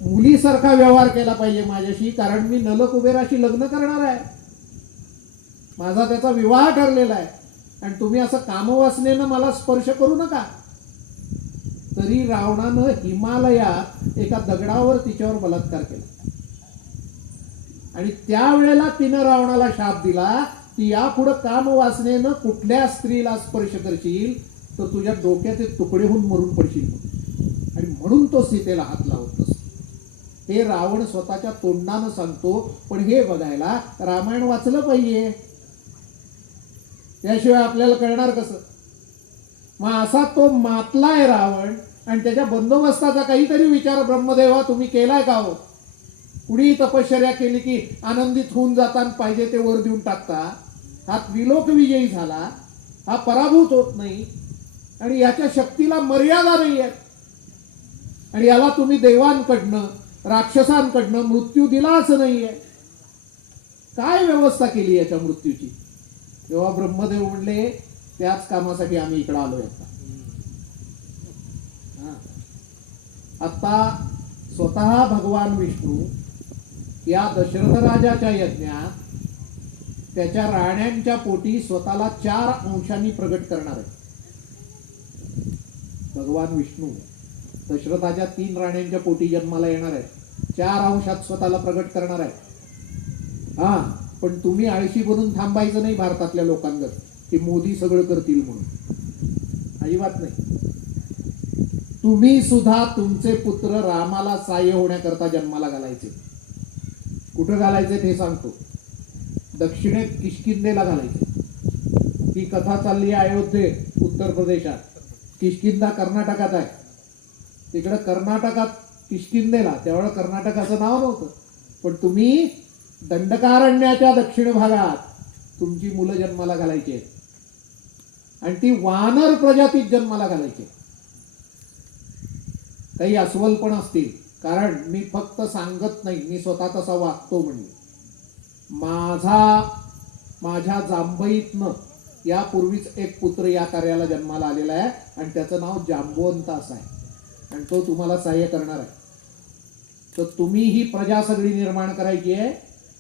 मुलीसारखा व्यवहार केला पाहिजे माझ्याशी, कारण मी नलकुबेराशी लग्न करणार आहे, माझा त्याचा विवाह ठरलेला आहे आणि तुम्ही असं कामवासनेनं मला स्पर्श करू नका. तरी रावणानं हिमालयात एका दगडावर तिच्यावर बलात्कार केला आणि त्यावेळेला तिनं रावणाला शाप दिला की यापुढे कामवासनेनं कुठल्या स्त्रीला स्पर्श करशील तर तुझ्या डोक्याचे तुकडे होऊन मरून पडशील. आणि म्हणून तो सीतेला हात लावत असतो. हे रावण स्वतःच्या तोंडानं सांगतो. पण हे बघायला रामायण वाचलं पाहिजे, त्याशिवाय आपल्याला कळणार कसं. मग असा तो मातलाय रावण आणि त्याच्या बंदोबस्ताचा काहीतरी विचार ब्रह्मदेवा तुम्ही केलाय का हो. कुणी तपश्चर्या केली की आनंदित होऊन जाताना पाहिजे ते वर देऊन टाकता. हा विलोक विजयी झाला, हा पराभूत होत नाही आणि याच्या शक्तीला मर्यादा नाही आहे आणि याला तुम्ही देवांकडनं राक्षसांकडनं मृत्यू दिलाच नाहीये. काय व्यवस्था केली याच्या मृत्यूची. तेव्हा ब्रह्मदेव म्हणले त्याच कामासाठी आम्ही इकडे आलोय. हा. आता स्वतः भगवान विष्णू या दशरथ राजाच्या यज्ञात त्याच्या राण्यांच्या पोटी स्वतःला 4 अंशांनी प्रगट करणार आहे. भगवान विष्णू दशरथाच्या 3 राण्यांच्या पोटी जन्माला येणार आहे, 4 अंशात स्वतःला प्रगट करणार आहे. हा, पण तुम्ही आळशी बनून थांबायचं नाही भारतातल्या लोकांगत की मोदी सगळं करतील म्हणून. अजिबात नाही. तुम्ही सुद्धा तुमचे पुत्र रामाला सहाय्य होण्याकरता जन्माला घालायचे. कुठं घालायचे ते सांगतो. दक्षिणेत किष्किंधेला घालायचे. ही कथा चालली आहे अयोध्येत, उत्तर प्रदेशात. किष्किंधा कर्नाटकात आहे. तिकडं कर्नाटकात किष्किंधेला, त्यावेळेला कर्नाटकाचं नाव नव्हतं, पण तुम्ही दंडकारण्याच्या दक्षिण भागात तुमची मुलं जन्माला घालायची आहेत आणि ती वानर प्रजातीत जन्माला घालायची. काही अस्वल पण असतील, कारण मी फक्त सांगत नाही, मी स्वतः तसा वागतो. म्हणजे माझ्या जांभईतनं यापूर्वीच एक पुत्र या कार्याला जन्माला आलेला आहे आणि त्याचं नाव जांबवंत असं आहे आणि तो तुम्हाला सहाय्य करणार आहे. तर तुम्ही ही प्रजा सगळी निर्माण करायची आहे.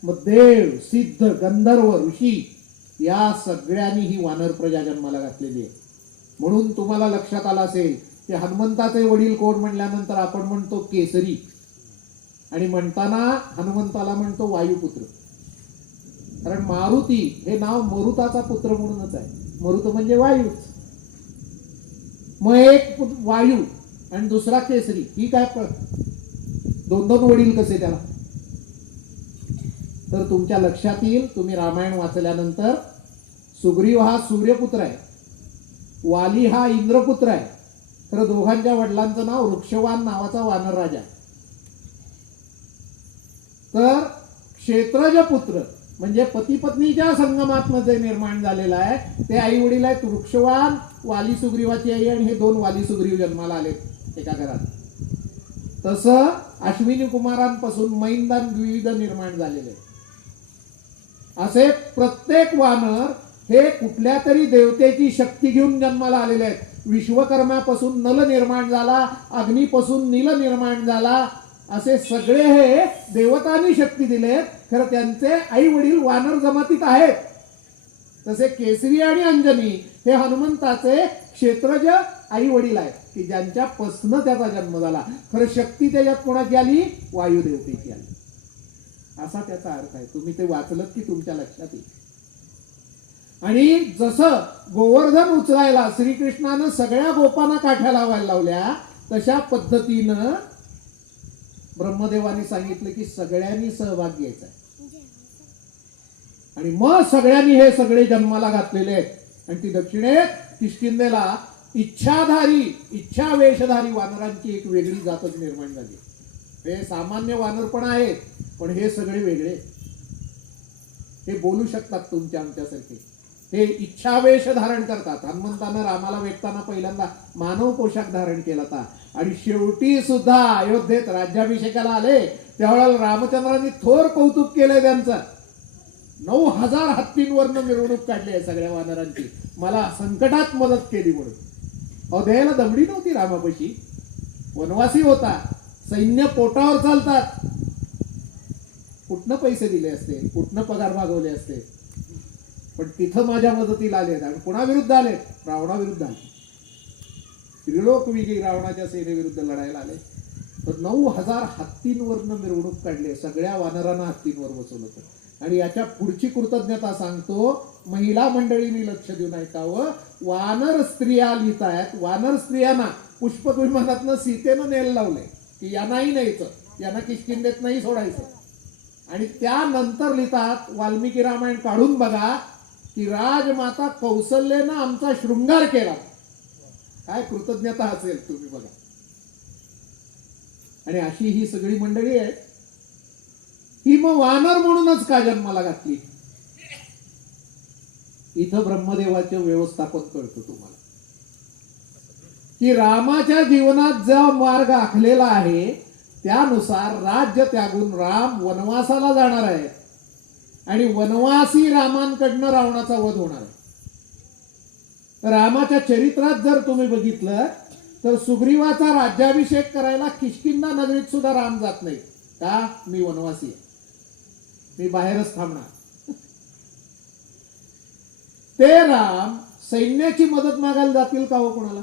मग देव, सिद्ध, गंधर्व, ऋषी या सगळ्यांनी ही वानर प्रजा जन्माला घातलेली आहे. म्हणून तुम्हाला लक्षात आलं असेल की हनुमंताचे वडील कोण म्हणल्यानंतर आपण म्हणतो केसरी, आणि म्हणताना हनुमंताला म्हणतो वायुपुत्र. कारण मारुती हे नाव मरुताचा पुत्र म्हणूनच आहे. मरुत म्हणजे वायूच. मग एक वायू आणि दुसरा केसरी, ही काय 2 वडील कसे त्याला? तर तुमच्या लक्षात येईल, तुम्ही रामायण वाचल्यानंतर, सुग्रीव हा सूर्यपुत्र आहे, वाली हा इंद्रपुत्र आहे. तर दोघांच्या वडिलांचं नाव वृक्षवान नावाचा वानर राजा आहे. तर क्षेत्रज पुत्र म्हणजे पती पत्नीच्या संगमात्म जे निर्माण झालेलं आहे ते आई वडील आहेत वृक्षवान, वाली सुग्रीवाची आई, आणि हे 2 वाली सुग्रीव जन्माला आलेत एका घरात. तसं अश्विनी कुमारांपासून मैंदान द्विविध निर्माण झालेले. असे प्रत्येक वानर हे कुठल्या तरी देवतेची शक्ती घेऊन जन्माला आलेले आहेत. विश्वकर्मापासून नल निर्माण झाला, अग्नीपासून नील निर्माण झाला, असे सगळे हे देवतांनी शक्ती दिलेत. खरं त्यांचे आई वडील वानर जमातीत आहेत. तसे केसरी आणि अंजनी हे हनुमंताचे क्षेत्रज आई वडील आहेत की ज्यांच्या पासून त्याचा जन्म झाला. खरं शक्ती त्याच्यात कोणाची आली? वायुदेवतेची आली. असा त्याचा अर्थ आहे. तुम्ही ते वाचलत की तुमच्या लक्षात येईल. आणि जसं गोवर्धन उचलायला श्रीकृष्णानं सगळ्या गोपांना काठ्या लावायला लावल्या, तशा पद्धतीनं ब्रह्मदेवाने सांगितलं की सगळ्यांनी सहभाग घ्यायचा आहे. आणि मग सगळ्यांनी हे सगळे जन्माला घातलेले आहेत. आणि ती दक्षिणेत किष्किंधेला इच्छावेशधारी वानरांची एक वेगळी जातच निर्माण झाली. हे सामान्य वानर पण आहेत, पण हे सगळे वेगळे. हे बोलू शकतात तुमच्या आमच्यासारखे. हे इच्छावेश धारण करतात. हनुमंतानं रामाला वेटताना पहिल्यांदा मानव पोशाख धारण केला होता. आणि शेवटी सुद्धा अयोध्येत राज्याभिषेकाला आले त्यावेळेला रामचंद्रांनी थोर कौतुक केलंय त्यांचं. 9000 हत्तींवरनं मिरवणूक काढली आहे सगळ्या वानरांची, मला संकटात मदत केली म्हणून. अहो, द्यायला दमडी नव्हती रामापाशी. वनवासी होता, सैन्य पोटावर चालतात. कुठनं पैसे दिले असते, कुठनं पगार भागवले असते, पण तिथं माझ्या मदतीला आले. आणि कोणाविरुद्ध आले? रावणाविरुद्ध आले. त्रिलोक विजयी रावणाच्या सेनेविरुद्ध लढायला आले. तर 9000 हत्तींवरनं मिरवणूक काढली. सगळ्या वानरांना हत्तींवर बसवलं होतं. आणि याच्या पुढची कृतज्ञता सांगतो, महिला मंडळींनी लक्ष देऊन ऐकावं. वानर स्त्रिया लिहित आहेत. वानर स्त्रियांना पुष्पक विमानातनं सीतेनं नेल लावलंय की यांनाही न्यायचं, यांना किष्किंधेत नाही सोडायचं. आणि त्यानंतर लिहितात, वाल्मिकी रामायण काढून बघा, की राजमाता कौसल्येनं आमचा शृंगार केला. काय कृतज्ञता असेल तुम्ही बघा. आणि अशी ही सगळी मंडळी आहे. ही मग वानर म्हणूनच का जन्माला घातली? इथं ब्रह्मदेवाचं व्यवस्थापन करतो तुम्हाला, की रामाच्या जीवनात जो मार्ग आखलेला आहे त्यानुसार राज्य त्यागून राम वनवासाला जाणार आहे. आणि वनवासी रामांकडनं रावणाचा वध होणार आहे. रामाच्या चरित्रात जर तुम्ही बघितलं तर सुग्रीवाचा राज्याभिषेक करायला किष्किंधा नगरीत सुद्धा राम जात नाही. का? मी वनवासी आहे, मी बाहेरच थांबणार. ते राम सैन्याची मदत मागायला जातील का हो कोणाला?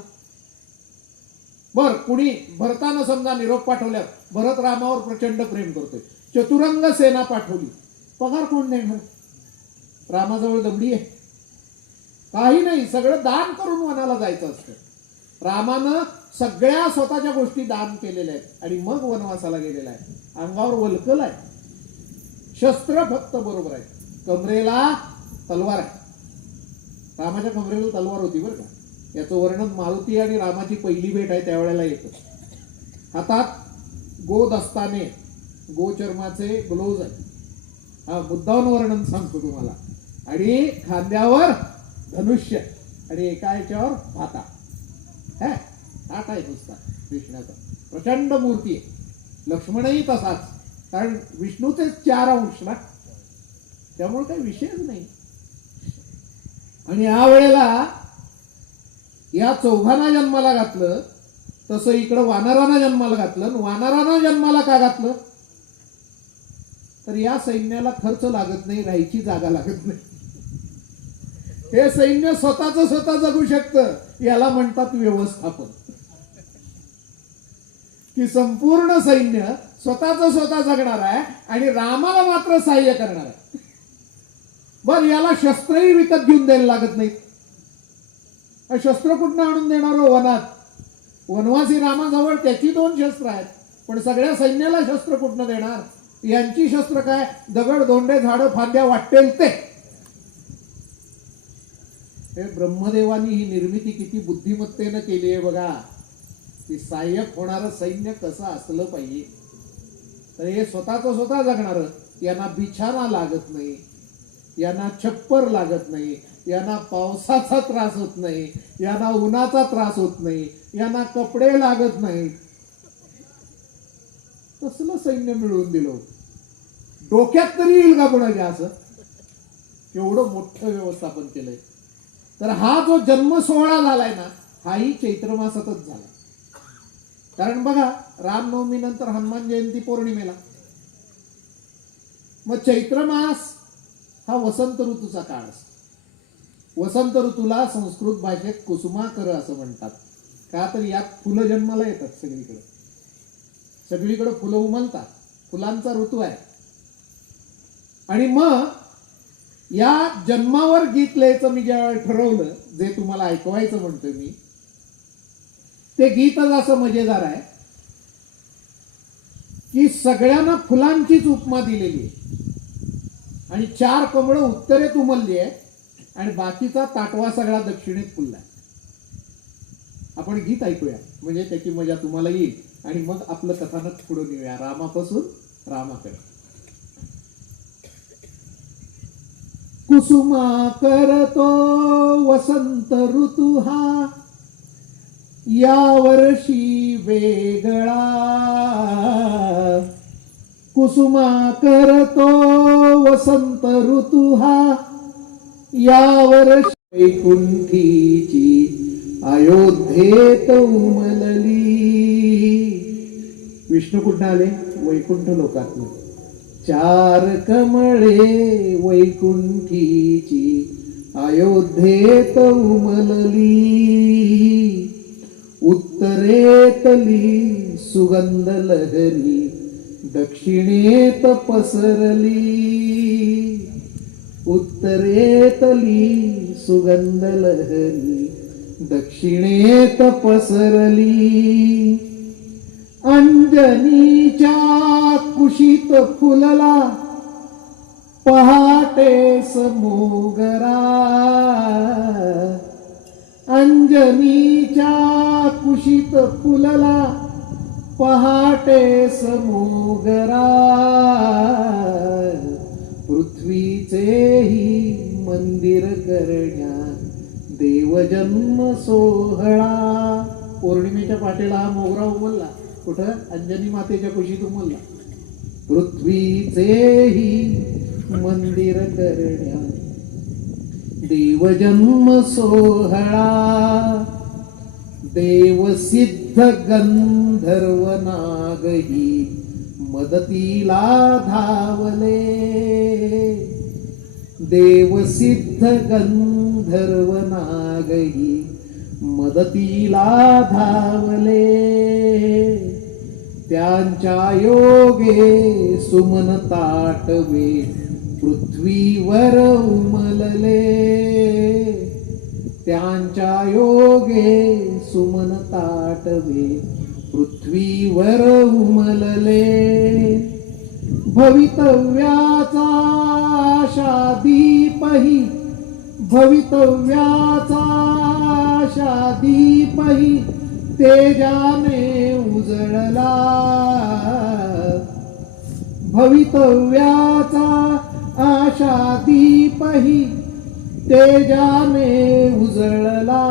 बर, कुणी भरतानं समजा निरोप पाठवल्यावर भरत रामावर प्रचंड प्रेम करतोय, चतुरंग सेना पाठवली, पगार कोण देणार? रामाजवळ दमडी आहे? काही नाही, सगळं दान करून वनाला जायचं असतं. रामानं सगळ्या स्वतःच्या गोष्टी दान केलेल्या आहेत आणि मग वनवासाला गेलेला आहे. अंगावर वल्कल आहे, शस्त्र फक्त बरोबर आहे, कमरेला तलवार आहे. रामाच्या कमरेला तलवार होती बरं का. याचं वर्णन मारुती आणि रामाची पहिली भेट आहे त्यावेळेला येतं. हातात गोदस्ताने, गोचर्माचे ग्लोव्ज आहे. हा मुद्दावून वर्णन सांगतो तुम्हाला. आणि खांद्यावर धनुष्य आणि एका याच्यावर भाता. हात आहे नुसता कृष्णाचा. प्रचंड मूर्ती आहे. लक्ष्मणही तसाच, कारण विष्णूचे 4 अंश ना, त्यामुळे काही विषयच नाही. आणि या वेळेला या चौघांना जन्माला घातलं, तसं इकडं वानरांना जन्माला घातलं. वानरांना जन्माला का घातलं? तर या सैन्याला खर्च लागत नाही, राहायची जागा लागत नाही. हे सैन्य स्वतः जगू शकतं. याला म्हणतात व्यवस्थापन. की संपूर्ण सैन्य स्वतः जगणार आहे आणि रामाला मात्र सहाय्य करणार आहे. बर, याला शस्त्रही विकत घेऊन द्यायला लागत नाही. शस्त्र कुठनं आणून देणार हो वनात? वनवासी रामाजवळ त्याची 2 शस्त्र आहेत, पण सगळ्या सैन्याला शस्त्र कुठनं देणार? यांची शस्त्र काय? दगड, धोंडे, झाडं, फांद्या वाटेल ते. हे ब्रह्मदेवानी ही निर्मिती किती बुद्धिमत्तेनं केली आहे बघा. की सहाय्यक होणारं सैन्य कसं असलं पाहिजे. तर हे स्वतः जगणार, यांना बिछाना लागत नाही, यांना छप्पर लागत नाही, यांना पावसाचा त्रास होत नाही, यांना उन्हाचा त्रास होत नाही, यांना कपडे लागत नाहीत. तसलं सैन्य मिळवून दिलं. डोक्यात तरी येईल का कोणाच्या असं? एवढं मोठं व्यवस्थापन केलंय. तर हा जो जन्म सोहळा झालाय ना, हाही चैत्र मासातच झाला. कारण बघा, रामनवमी नंतर हनुमान जयंती पौर्णिमेला. मग चैत्र मास हा वसंत ऋतूचा काळ असतो. वसंत ऋतूला संस्कृत भाषेत कुसुमाकर असं म्हणतात. का? तर यात फुलं जन्माला येतात. सगळीकडे फुलं उमलतात, फुलांचा ऋतू आहे. आणि मग या जन्मावर गीत लिहायचं मी ज्यावेळी ठरवलं, जे तुम्हाला ऐकवायचं म्हणतोय मी, ते गीतच असं मजेदार आहे की सगळ्यांना फुलांचीच उपमा दिलेली आहे आणि 4 कमळं उत्तरेत उमलली आहे आणि बाकीचा ताटवा सगळा दक्षिणेत फुलला. आपण गीत ऐकूया, म्हणजे त्याची मजा तुम्हाला येईल आणि मग आपलं कथानक पुढे नेऊया रामापासून रामाकडे. कुसुमा करतो वसंत ऋतू हा या वर्षी वेगळा. कुसुमा करतो वसंत ऋतू हा या वर्षी वैकुंठीची अयोध्येत उमलली. विष्णू कुठं आले? वैकुंठ लोकातून. 4 कमळे वैकुंठीची अयोध्येत उमलली. उत्तरेतली सुगंध लहरी दक्षिणेत पसरली. उत्तरेतली सुगंध लहरी दक्षिणेत पसरली. अंजनीच्या कुशीत फुलला पहाटेस मोगरा. अंजनीच्या कुशीत फुलला पहाटेस मोगरा. पृथ्वीचेही मंदिर करण्यात देवजन्म सोहळा. पौर्णिमेच्या पाटेला हा मोगरा उमलला. कुठं? अंजनी मातेच्या कुशीत उमलला. पृथ्वीचेही मंदिर करण्यात देवजन्म सोहळा. देवसिद्ध गंधर्व नागही मदतीला धावले. देवसिद्ध गंधर्व नागही मदतीला धावले. त्यांच्या योगे सुमन ताटवे पृथ्वीवर उमलले. त्यांच्या योगे सुमन ताटवे पृथ्वीवर उमलले. भवितव्याचा आशादीपही भवितव्याचा आशादीपही तेजाने उजळला. भवितव्याचा आशादीपही तेजाने उजळला.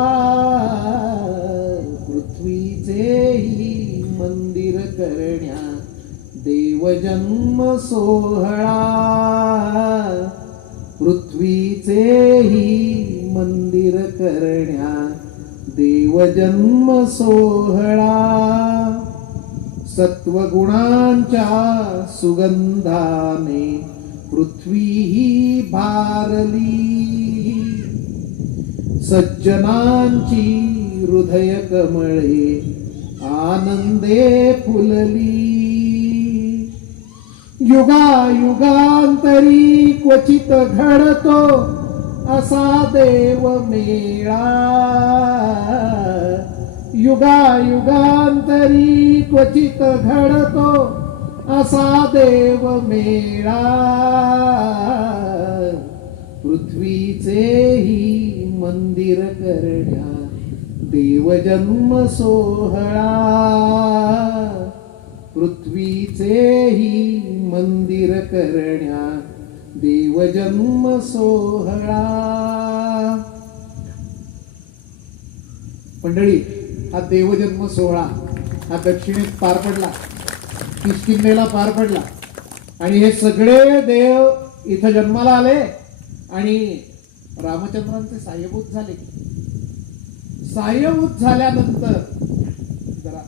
पृथ्वीचेही मंदिर करण्या देवजन्म सोहळा. पृथ्वीचेही मंदिर करण्या देवजन्म सोहळा. सत्वगुणांच्या सुगंधाने पृथ्वी ही भारली. सज्जनांची हृदय कमळे आनंदे फुलली. युगायुगांतरी क्वचित घडतो असा देव मेळा. युगायुगांतरी क्वचित घडतो असा देव मेळा. पृथ्वीचेही मंदिर करण्या देवजन्म सोहळा. पृथ्वीचेही मंदिर करण्या देवजन्म सोहळा. मंडळी, हा देवजन्म सोहळा हा दक्षिणेत पार पडला, किष्किंधेला पार पडला. आणि हे सगळे देव इथं जन्माला आले आणि रामचंद्रांचे साह्यभूत झाले. साह्यभूत झाल्यानंतर जरा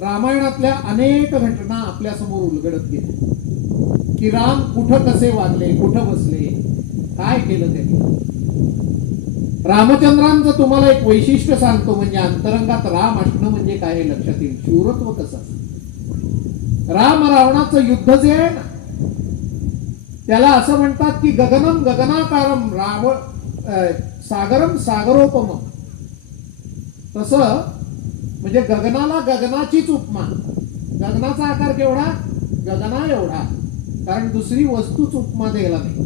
रामायणातल्या अनेक घटना आपल्या समोर उलगडत गेल्या की राम कुठं कसे वागले, कुठं बसले, काय केलं त्यांनी. रामचंद्रांचं तुम्हाला एक वैशिष्ट्य सांगतो, म्हणजे अंतरंगात राम असणं म्हणजे काय हे लक्षात येईल. शूरत्व कसं. राम रावणाचं युद्ध जे आहे ना, त्याला असं म्हणतात की गगनम गगनाकारम सागरम सागरोपम. तसं म्हणजे गगनाला गगनाचीच उपमा. गगनाचा आकार केवढा? गगना एवढा. कारण दुसरी वस्तूच उपमा द्यायला नाही.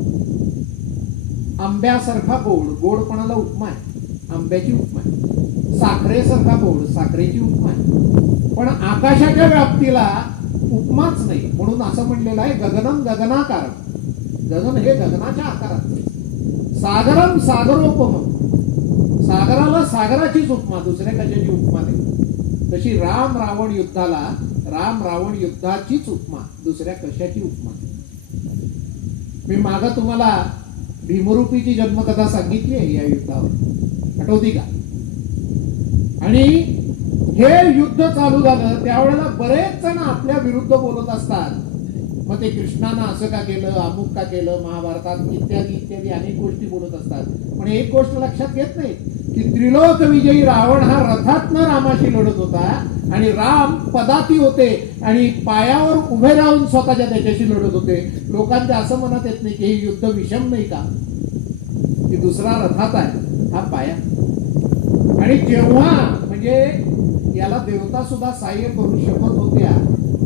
आंब्यासारखा गोड, गोडपणाला उपमा आहे, आंब्याची उपमा आहे. साखरेसारखा गोड, साखरेची उपमा आहे. पण आकाशाच्या व्याप्तीला उपमाच नाही, म्हणून असं म्हणलेलं आहे गगनम गगनाकारम. गगन हे गगनाच्या आकारात. सागरम सागरोपम, सागराला सागराचीच उपमा, दुसऱ्या कशाची उपमा नाही. तशी राम रावण युद्धाला राम रावण युद्धाचीच उपमा, दुसऱ्या कशाची उपमा. मी मागं तुम्हाला भीमरूपीची जन्मकथा सांगितली आहे या युद्धावर, आठवती का? आणि हे युद्ध चालू झालं त्यावेळेला बरेच जण आपल्या विरुद्ध बोलत असतात. मग ते कृष्णानं असं का केलं, अमुक का केलं, महाभारतात इत्यादी इत्यादी अनेक गोष्टी बोलत असतात. पण एक गोष्ट लक्षात घेत नाही की त्रिलोक विजयी रावण हा रथातनं रामाशी लढत होता आणि राम पदाती होते आणि पायावर उभे राहून स्वतःच्या त्याच्याशी लढत होते. लोकांच्या असं मनात येत नाही की हे युद्ध विषम नाही का, की दुसरा रथात आहे हा पाया. आणि जेव्हा म्हणजे याला देवता सुद्धा सहाय्य करू शकत होत्या,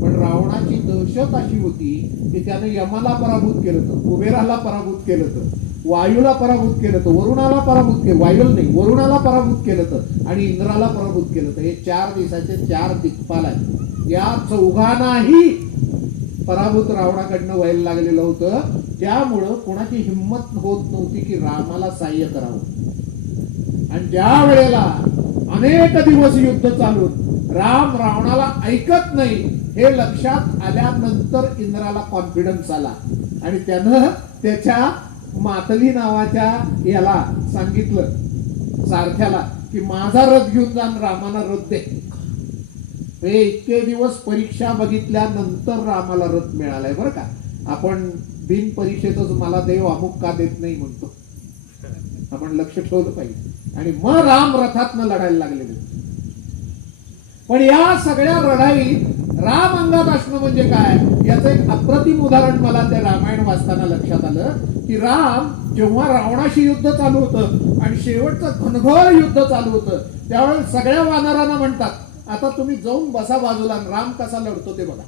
पण रावणाची दहशत अशी होती की त्यानं यमाला पराभूत केलं तर, कुबेराला पराभूत केलं तर, वायूला पराभूत केलं तर, वरुणाला पराभूत केलं, वायूला नाही वरुणाला पराभूत केलं तर, आणि इंद्राला पराभूत केलं तर. हे 4 दिवसाचे 4 दिक्पाल आहेत. या चौघांनाही पराभूत रावणाकडनं व्हायला लागलेलं होतं. त्यामुळं कोणाची हिंमत होत नव्हती की रामाला सहाय्य करावं. आणि ज्या वेळेला अनेक दिवस युद्ध चालून राम रावणाला ऐकत नाही हे लक्षात आल्यानंतर इंद्राला कॉन्फिडन्स आला आणि त्यानं त्याच्या मातली नावाच्या याला सांगितलं सारथ्याला की माझा रथ घेऊन जा आणि रामाला रथ दे. हे इतके दिवस परीक्षा बघितल्यानंतर रामाला रथ मिळालाय बरं का. आपण बिन परीक्षेतच मला देव अमुक का देत नाही म्हणतो. आपण लक्ष ठेवलं पाहिजे. आणि मग राम रथातनं लढायला लागले. पण या सगळ्या लढाईत राम अंगात असणं म्हणजे काय याचं एक अप्रतिम उदाहरण मला त्या रामायण वाचताना लक्षात आलं की राम जेव्हा रावणाशी युद्ध चालू होतं आणि शेवटचं घनघोर युद्ध चालू होतं त्यावेळेस सगळ्या वानरांना म्हणतात आता तुम्ही जाऊन बसा बाजूला. राम कसा लढतो ते बघा.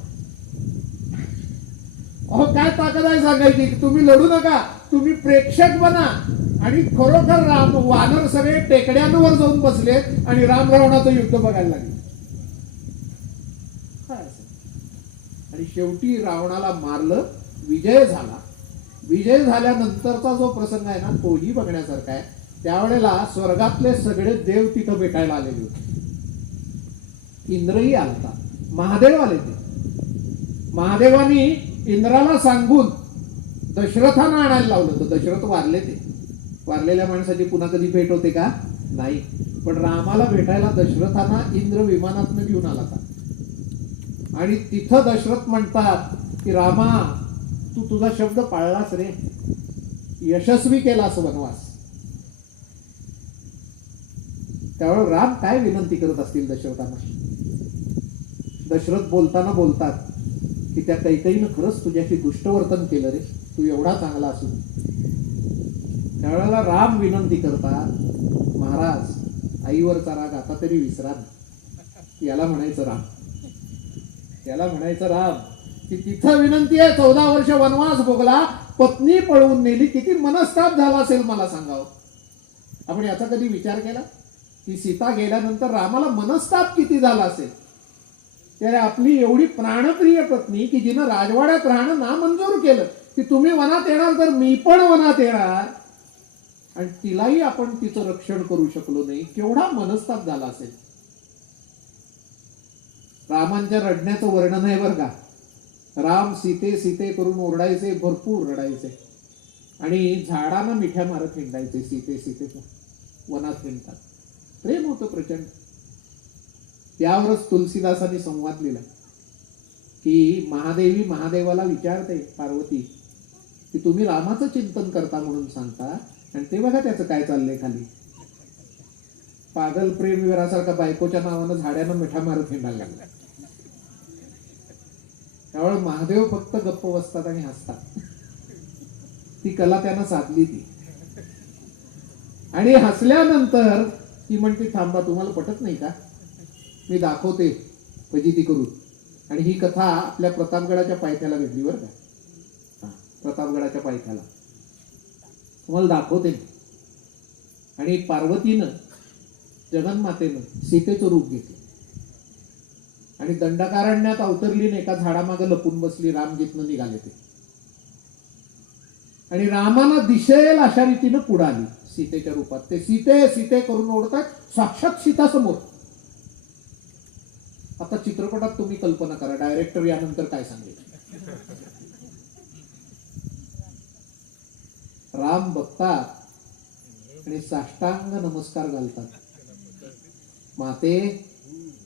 अहो काय ताकद आहे सांगायची की तुम्ही लढू नका, तुम्ही प्रेक्षक बना. आणि खरोखर राम वानर सगळे टेकड्यांवर जाऊन बसले आणि राम रावणाचं युद्ध बघायला लागले. आणि शेवटी रावणाला मारलं, विजय झाला. विजय झाल्यानंतरचा जो प्रसंग आहे ना तोही बघण्यासारखा आहे. त्यावेळेला स्वर्गातले सगळे देव तिथं भेटायला आलेले होते. इंद्रही आलता, महादेव आले ते. महादेवानी इंद्राला सांगून दशरथांना आणायला लावलं. तर दशरथ वारले. ते वारलेल्या माणसाची पुन्हा कधी भेट होते का? नाही. पण रामाला भेटायला दशरथांना इंद्र विमानातनं घेऊन आला था. आणि तिथं दशरथ म्हणतात की रामा तू तुझा शब्द पाळलास रे, यशस्वी केलास वनवास. त्यावेळेस राम काय विनंती करत असतील दशरथांना. दशरथ बोलताना बोलतात की त्या कैकेयीनं खरंच तुझ्याशी दुष्टवर्तन केलं रे, तू एवढा चांगला असून. त्यावेळेला राम विनंती करतात महाराज आईवरचा राग आता तरी विसरा. याला म्हणायचं राम, याला म्हणायचं राम की तिथं विनंती आहे 14 वर्ष वनवास भोगला, पत्नी पळवून नेली, किती मनस्ताप झाला असेल मला सांगावं. आपण याचा कधी विचार केला की सीता गेल्यानंतर रामाला मनस्ताप किती झाला असेल. त्याने आपली एवढी प्राणप्रिय पत्नी की जिनं राजवाड्यात राहणं नामंजूर केलं की तुम्ही वनात येणार तर मी पण वनात येणार, आणि तिलाही आपण तिचं रक्षण करू शकलो नाही, केवढा मनस्ताप झाला असेल. रामांच्या रडण्याचं वर्णन आहे बरं का. राम सीते सीते करून ओरडायचे, भरपूर रडायचे आणि झाडांना मिठ्या मारत हिंडायचे. सीते सीते वनात हिंडतात. प्रेम होतं प्रचंड. त्यावरच तुलसीदासांनी संवाद लिहिला की महादेवी महादेवाला विचारते पार्वती की तुम्ही रामाचं चिंतन करता म्हणून सांगता, आणि ते बघा त्याचं काय चाललंय खाली. पागल प्रेमवीरासारखा बायकोच्या नावानं झाड्यानं मिठा मारत हिंडायला लागला. त्यावेळेस महादेव फक्त गप्प बसतात आणि हसतात. ती कला त्यानं साधली ती. आणि हसल्यानंतर ती म्हणते थांबा, तुम्हाला पटत नाही का, मी दाखवते फजिती करून. आणि ही कथा आपल्या प्रतापगडाच्या पायथ्याला घडली बरं का. प्रतापगडाच्या पायथ्याला तुम्हाला दाखवते. आणि पार्वतीनं जगन्मातेनं सीतेचं रूप घेतलं आणि दंडकारण्यात अवतरली, एका झाडामागे लपून बसली. रामजीतनं निघाले ते. आणि रामानं दिसेल अशा रीतीनं पुढे आली सीतेच्या रूपात. ते सीते सीते करून ओढतात, साक्षात सीता समोर. आता चित्रपटात तुम्ही कल्पना करा डायरेक्टर यानंतर काय सांगेल. राम बघतात आणि साष्टांग नमस्कार घालतात. माते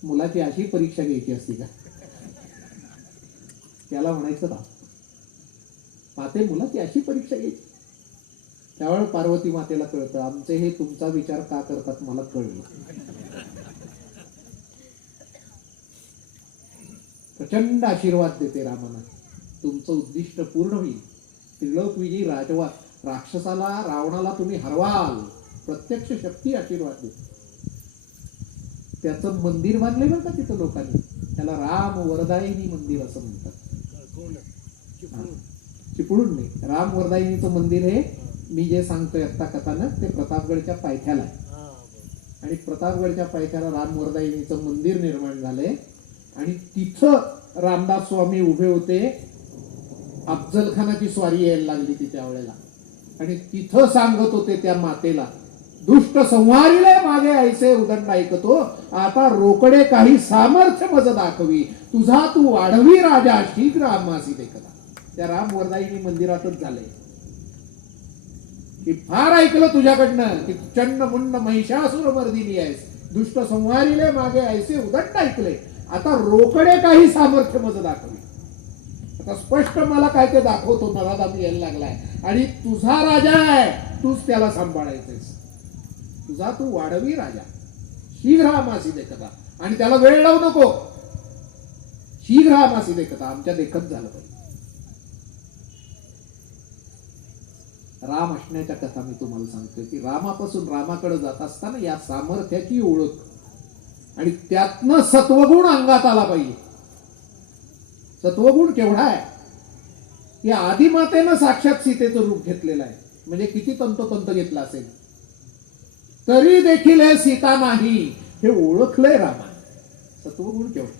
मुलाची अशी परीक्षा घ्यायची असती का? त्याला म्हणायचं राम. माते मुलाची अशी परीक्षा घ्यायची. त्यावेळेस पार्वती मातेला कळतं आमचे हे तुमचा विचार का करतात मला कळलं. प्रचंड आशीर्वाद देते रामाना. तुमचं उद्दिष्ट पूर्ण होईल. त्रिलोक विजयी राजवा राक्षसाला रावणाला तुम्ही हरवाल. प्रत्यक्ष शक्ती आशीर्वाद देते. त्याचं मंदिर बांधले बरं का तिथं लोकांनी. त्याला राम वरदायिनी मंदिर असं म्हणतात. चिपळूण नाही, राम वरदायिनीचं मंदिर हे मी जे सांगतोय आता कथानं ते प्रतापगडच्या पायथ्याला आहे. आणि प्रतापगडच्या पायथ्याला राम वरदायिनीचं मंदिर निर्माण झालंय. आणि तिथं रामदास स्वामी उभे होते. अफजल खानाची स्वारी यायला लागली ती त्यावेळेला. आणि तिथं सांगत होते त्या मातेला दुष्ट संहारिले मागे ऐसे उदंड ऐकतो, आता रोकडे काही सामर्थ्य मज दाखवी, तुझा तू वाढवी राजा शीघ्र आम्हासी देखता. त्या राम वरदायिनी मंदिरातच झालंय. की फार ऐकलं तुझ्याकडनं की चन्न मुन्न महिषासुर मर्दिनी आहेस, दुष्ट संहारीले मागे ऐसे उदंड ऐकले, आता रोकडे काही सामर्थ्य मज दाखवले. आता स्पष्ट मला काय ते दाखवतो, नराधाम यायला लागलाय आणि तुझा राजा आहे, तूच त्याला सांभाळायचेस. तुझा तू वाढवी राजा, शीघ्र आमासी देखता. आणि त्याला वेळ लावू नको, शीघ्र आमासी देखता, आमच्या देखत झालं पाहिजे. राम असण्याच्या कथा मी तुम्हाला सांगतोय की रामापासून रामाकडे जात असताना या सामर्थ्याची ओळख आणि त्यातनं सत्वगुण अंगात आला पाहिजे. सत्वगुण केवढा आहे, या आदिमातेनं साक्षात सीतेचं रूप घेतलेलं आहे, म्हणजे किती तंतोतंत घेतलं असेल तरी देखील हे सीता नाही हे ओळखलंय रामाने. सत्वगुण केवढा,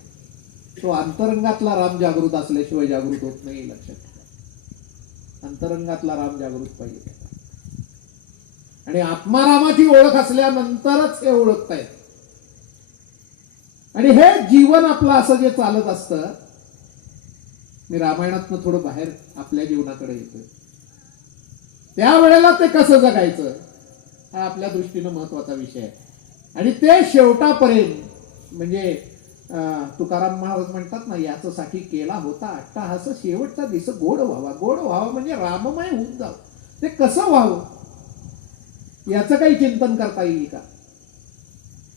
तो अंतरंगातला राम जागृत असल्याशिवाय जागृत होत नाही, लक्षात ठेवा. अंतरंगातला राम जागृत पाहिजे आणि आत्मारामाची ओळख असल्यानंतरच हे ओळखतायत. आणि हे जीवन आपलं असं जे चालत असतं, मी रामायणातनं थोडं बाहेर आपल्या जीवनाकडे येतोय, त्यावेळेला ते कसं जगायचं हा आपल्या दृष्टीनं महत्वाचा विषय आहे. आणि ते शेवटापर्यंत म्हणजे तुकाराम महाराज म्हणतात ना, याच्यासाठी केला होता अट्टाहास, शेवटचा दिस गोड व्हावा. गोड व्हावा म्हणजे राममय होऊन जावं. ते कसं व्हावं याचं काही चिंतन करता येईल का?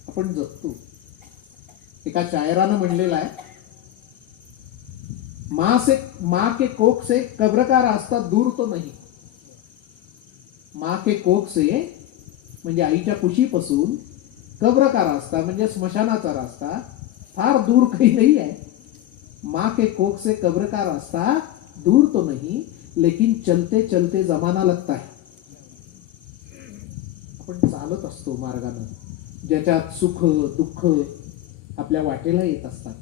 आपण जगतो. एका शायरानं म्हणलेलं आहे, माँ के कोख से कब्र का रास्ता दूर तो नहीं. माँ के कोख से म्हणजे आईच्या कुशीपासून, कब्र का रास्ता म्हणजे स्मशानाचा रास्ता फार दूर काही नाही आहे. माँ के कोख से कब्र का रास्ता दूर तो नहीं, लेकिन चलते चलते जमाना लगता है. आपण चालत असतो मार्गानं, ज्याच्यात सुख दुःख आपल्या वाटेला येत असतात.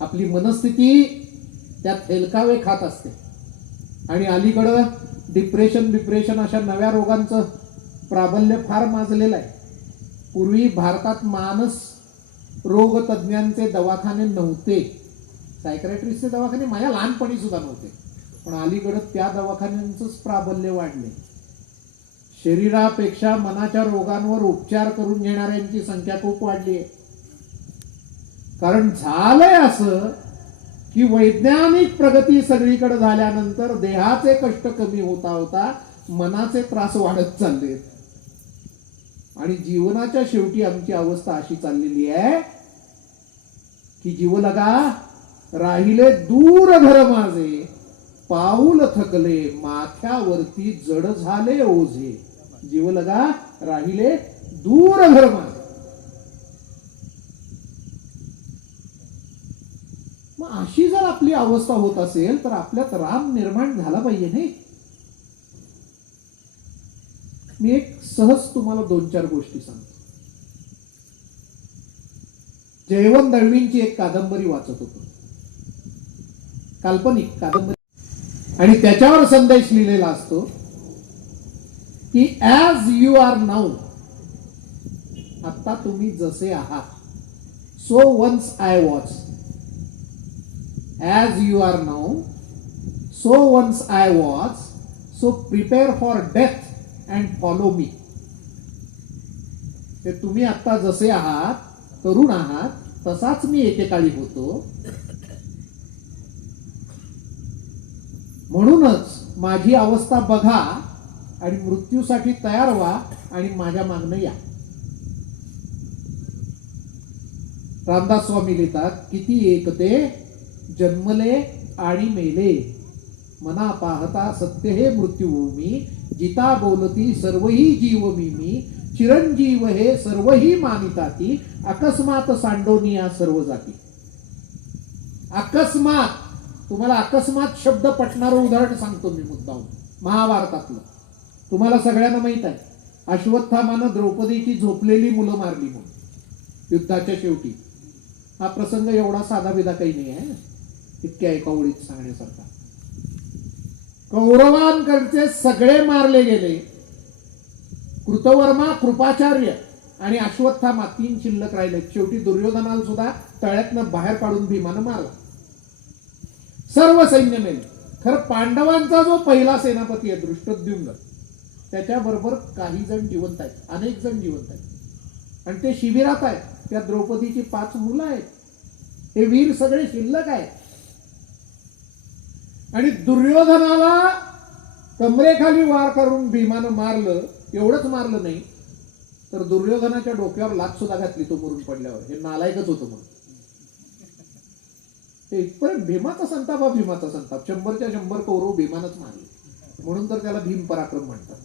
आपली मनस्थिती त्यात हेलकावे खात असते. आणि अलीकडं डिप्रेशन अशा नव्या रोगांचं प्राबल्य फार माजलेलं आहे. पूर्वी भारतात मानस रोग तज्ञांचे दवाखाने नव्हते, सायकॅट्रिस्टचे दवाखाने माझ्या लहानपणी सुद्धा नव्हते, पण अलीकडे त्या दवाखान्यांचंच प्राबल्य वाढले. शरीरापेक्षा मनाच्या रोगांवर उपचार करून घेणाऱ्यांची संख्या खूप वाढली आहे. कारण झालंय असं की वैज्ञानिक प्रगती सगळीकडे झाल्यानंतर देहाचे कष्ट कमी होता होता मनाचे त्रास वाढत चालले. आणि जीवनाच्या शेवटी आमची अवस्था अशी चाललेली आहे की जीव लगा राहिले दूर घर माझे, पाऊल थकले माथ्यावरती जड झाले ओझे. जीव लगा राहिले दूर घर माझे. मग अशी जर आपली अवस्था होत असेल तर आपल्यात राम निर्माण झाला पाहिजे नाही. मी एक सहज तुम्हाला 2-4 गोष्टी सांगतो. जयवंत दळवींची एक कादंबरी वाचत होतो, काल्पनिक कादंबरी, आणि त्याच्यावर संदेश लिहिलेला असतो की ॲज यू आर नाऊ, आता तुम्ही जसे आहात, so once I was. As you are now, so once I was, so prepare for death and follow me. ते तुम्ही आता जसे आहात, तरुण आहात, तसाच मी एकेकाळी होतो. म्हणूनच माझी अवस्था बघा आणि मृत्यूसाठी तयार व्हा आणि माझ्या मागणं या. रामदास स्वामी लिहितात, किती एकते जन्मले आणि मेले, मना पाहता सत्य हे मृत्यूभूमी, जिता बोलती सर्वही जीव मी, चिरंजीव हे सर्वही मानिताती, अकस्मात सांडोनिया सर्व जाती. अकस्मात, तुम्हाला अकस्मात शब्द पटणारं उदाहरण सांगतो मी मुद्दाम, महाभारतातलं. तुम्हाला सगळ्यांना माहित आहे, अश्वत्थामानं द्रौपदीची झोपलेली मुलं मारली म्हणून युद्धाच्या शेवटी. हा प्रसंग एवढा साधा बिधा काही नाही आहे, इतक्या एका ओळीत सांगण्यासारखा. कौरवांकडचे सगळे मारले गेले. कृतवर्मा, कृपाचार्य आणि अश्वत्थामा 3 शिल्लक राहिले. शेवटी दुर्योधनाला सुद्धा तळ्यातनं बाहेर काढून भीमानं मारला. सर्व सैन्य मेले. खरं पांडवांचा जो पहिला सेनापती आहे दृष्टद्युम्न, त्याच्याबरोबर काही जण जिवंत आहेत, अनेक जण जिवंत आहेत, आणि ते शिबिरात आहेत. त्या द्रौपदीची 5 मुलं आहेत. हे वीर सगळे शिल्लक आहेत. आणि दुर्योधनाला कमरेखाली वार करून भीमानं मारलं. एवढंच मारलं नाही तर दुर्योधनाच्या डोक्यावर लाथ सुद्धा घातली तो मरून पडल्यावर. हे नालायकच होतं म्हणून. ते इथपर्यंत भीमाचा संताप हा भीमाचा संताप. 100च्या 100 कौरव भीमानच मारले, म्हणून तर त्याला भीम पराक्रम म्हणतात.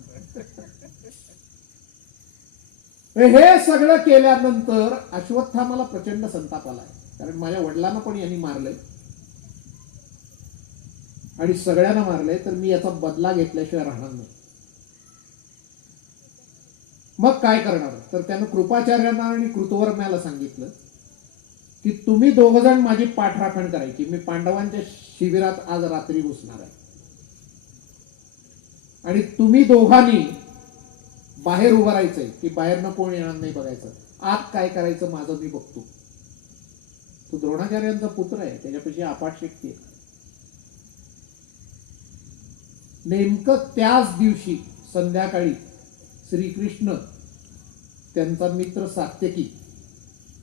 हे सगळं केल्यानंतर अश्वत्थामाला प्रचंड संताप आलाय, कारण माझ्या वडिलांना पण यांनी मारलंय आणि सगळ्यांना मारलंय, तर मी याचा बदला घेतल्याशिवाय राहणार नाही. मग काय करणार? तर त्यानं कृपाचार्यांना आणि कृतवर्म्याला सांगितलं की तुम्ही 2 जण माझी पाठराखण करायची. मी पांडवांच्या शिबिरात आज रात्री घुसणार आहे आणि तुम्ही दोघांनी बाहेर उभं राहायचंय, की बाहेरनं कोण येणार नाही बघायचं. आत काय करायचं माझं मी बघतो. तो द्रोणाचार्यांचा पुत्र आहे, त्याच्यापेक्षा अपाट शक्ती आहे. नेमकं त्याच दिवशी संध्याकाळी श्रीकृष्ण त्यांचा मित्र सात्यकी,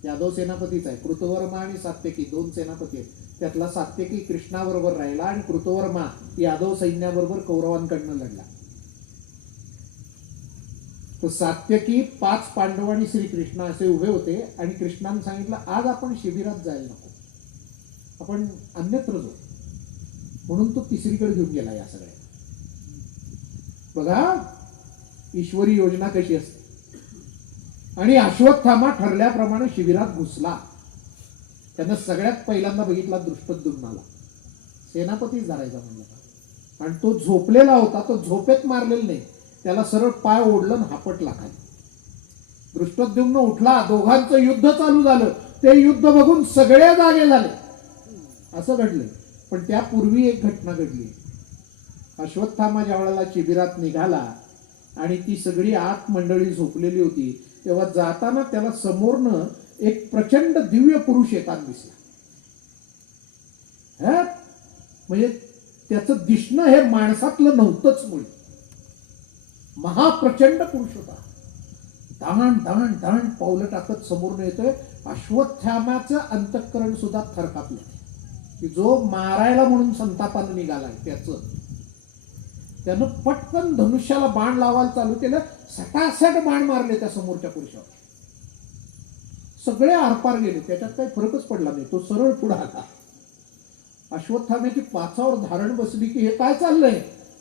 यादव सेनापतीच आहे, कृतवर्मा आणि सात्यकी 2 सेनापती आहेत. त्यातला सात्यकी कृष्णाबरोबर राहिला आणि कृतवर्मा यादव सैन्याबरोबर कौरवांकडनं लढला. तर सात्यकी 5 पांडव आणि श्रीकृष्ण असे उभे होते आणि कृष्णाने सांगितलं आज आपण शिबिरात जायला नको, आपण अन्यत्र जाऊ. म्हणून तो तिसरीकडे घेऊन गेला या सगळ्या. बघा ईश्वरी योजना कशी असते. आणि अश्वत्थामा ठरल्याप्रमाणे शिबिरात घुसला. त्यानं सगळ्यात पहिल्यांदा बघितला दृष्टद्युम्नाला. सेनापतीच धरायचा म्हणला, आणि तो झोपलेला होता. तो झोपेत मारलेला नाही, त्याला सरळ पाय ओढलं आणि हापटला खाली. दृष्टद्युम्न उठला, दोघांचं युद्ध चालू झालं. ते युद्ध बघून सगळे जागे झाले. असं घडलंय. पण त्यापूर्वी एक घटना घडली. अश्वत्थामा ज्या वेळेला शिबिरात निघाला आणि ती सगळी आत मंडळी झोपलेली होती, तेव्हा जाताना त्याला समोरनं एक प्रचंड दिव्य पुरुष येताना दिसला. म्हणजे त्याचं दिसणं हे माणसातलं नव्हतंच. मुळे महाप्रचंड पुरुष होता. दाण दाण दाण पावलं टाकत समोरनं येतोय. अश्वत्थामाचं अंतःकरण सुद्धा थरकापलं, की जो मारायला म्हणून संतापानं निघालाय त्यानं पटकन धनुष्याला बाण लावायला चालू केलं. सटासट बाण मारले त्या समोरच्या पुरुषावर. सगळे आरपार गेले, त्याच्यात काही फरकच पडला नाही. तो सरळ पुढे आला. अश्वत्थाम्याची पाचावर धारण बसली की हे काय चाललंय,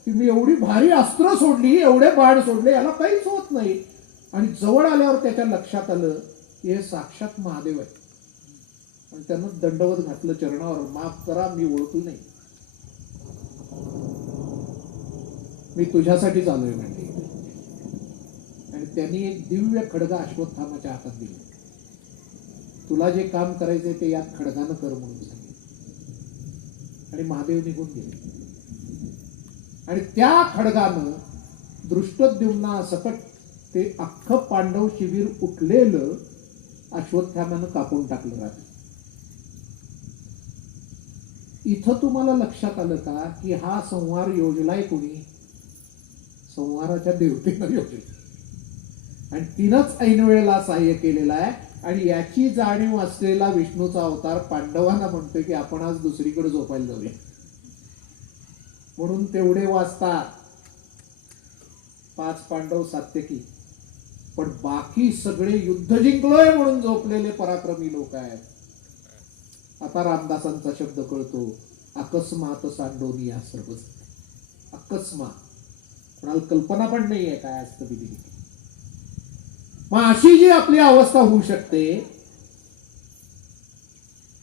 की मी एवढी भारी अस्त्र सोडली, एवढे बाण सोडले, याला काहीच होत नाही. आणि जवळ आल्यावर त्याच्या लक्षात आलं की हे साक्षात महादेव आहे. आणि त्यानं दंडवत घातलं चरणावर, माफ करा मी ओळखलं नाही, मी तुझ्यासाठीच आलोय म्हणजे. आणि त्यांनी एक दिव्य खडगा अश्वत्थामाच्या हातात दिला. तुला जे काम करायचंय ते या खडगानं कर म्हणून सांगितलं. आणि महादेव निघून गेले. आणि त्या खडगानं दृष्टद्युम्ना सकट ते अख्खं पांडव शिबिर उठलेलं अश्वत्थामानं कापून टाकलं रात्री. इथं तुम्हाला लक्षात आलं का की हा संहार योजलाय कोणी? संहाराच्या देवतेनं योजला. आणि तिनंच ऐन वेळेला सहाय्य केलेला आहे. आणि याची जाणीव असलेला विष्णूचा अवतार पांडवांना म्हणतोय की आपण आज दुसरीकडे झोपायला जाऊया. म्हणून तेवढे वाचतात 5 पांडव सात्यकी. पण बाकी सगळे युद्ध जिंकलोय म्हणून झोपलेले पराक्रमी लोक आहेत. आता रामदासांचा शब्द कळतो, अकस्मात सांडोनी या सर्व. अकस्मात, कोणाला कल्पना पण नाहीये काय असतं विधी. मग अशी जी आपली अवस्था होऊ शकते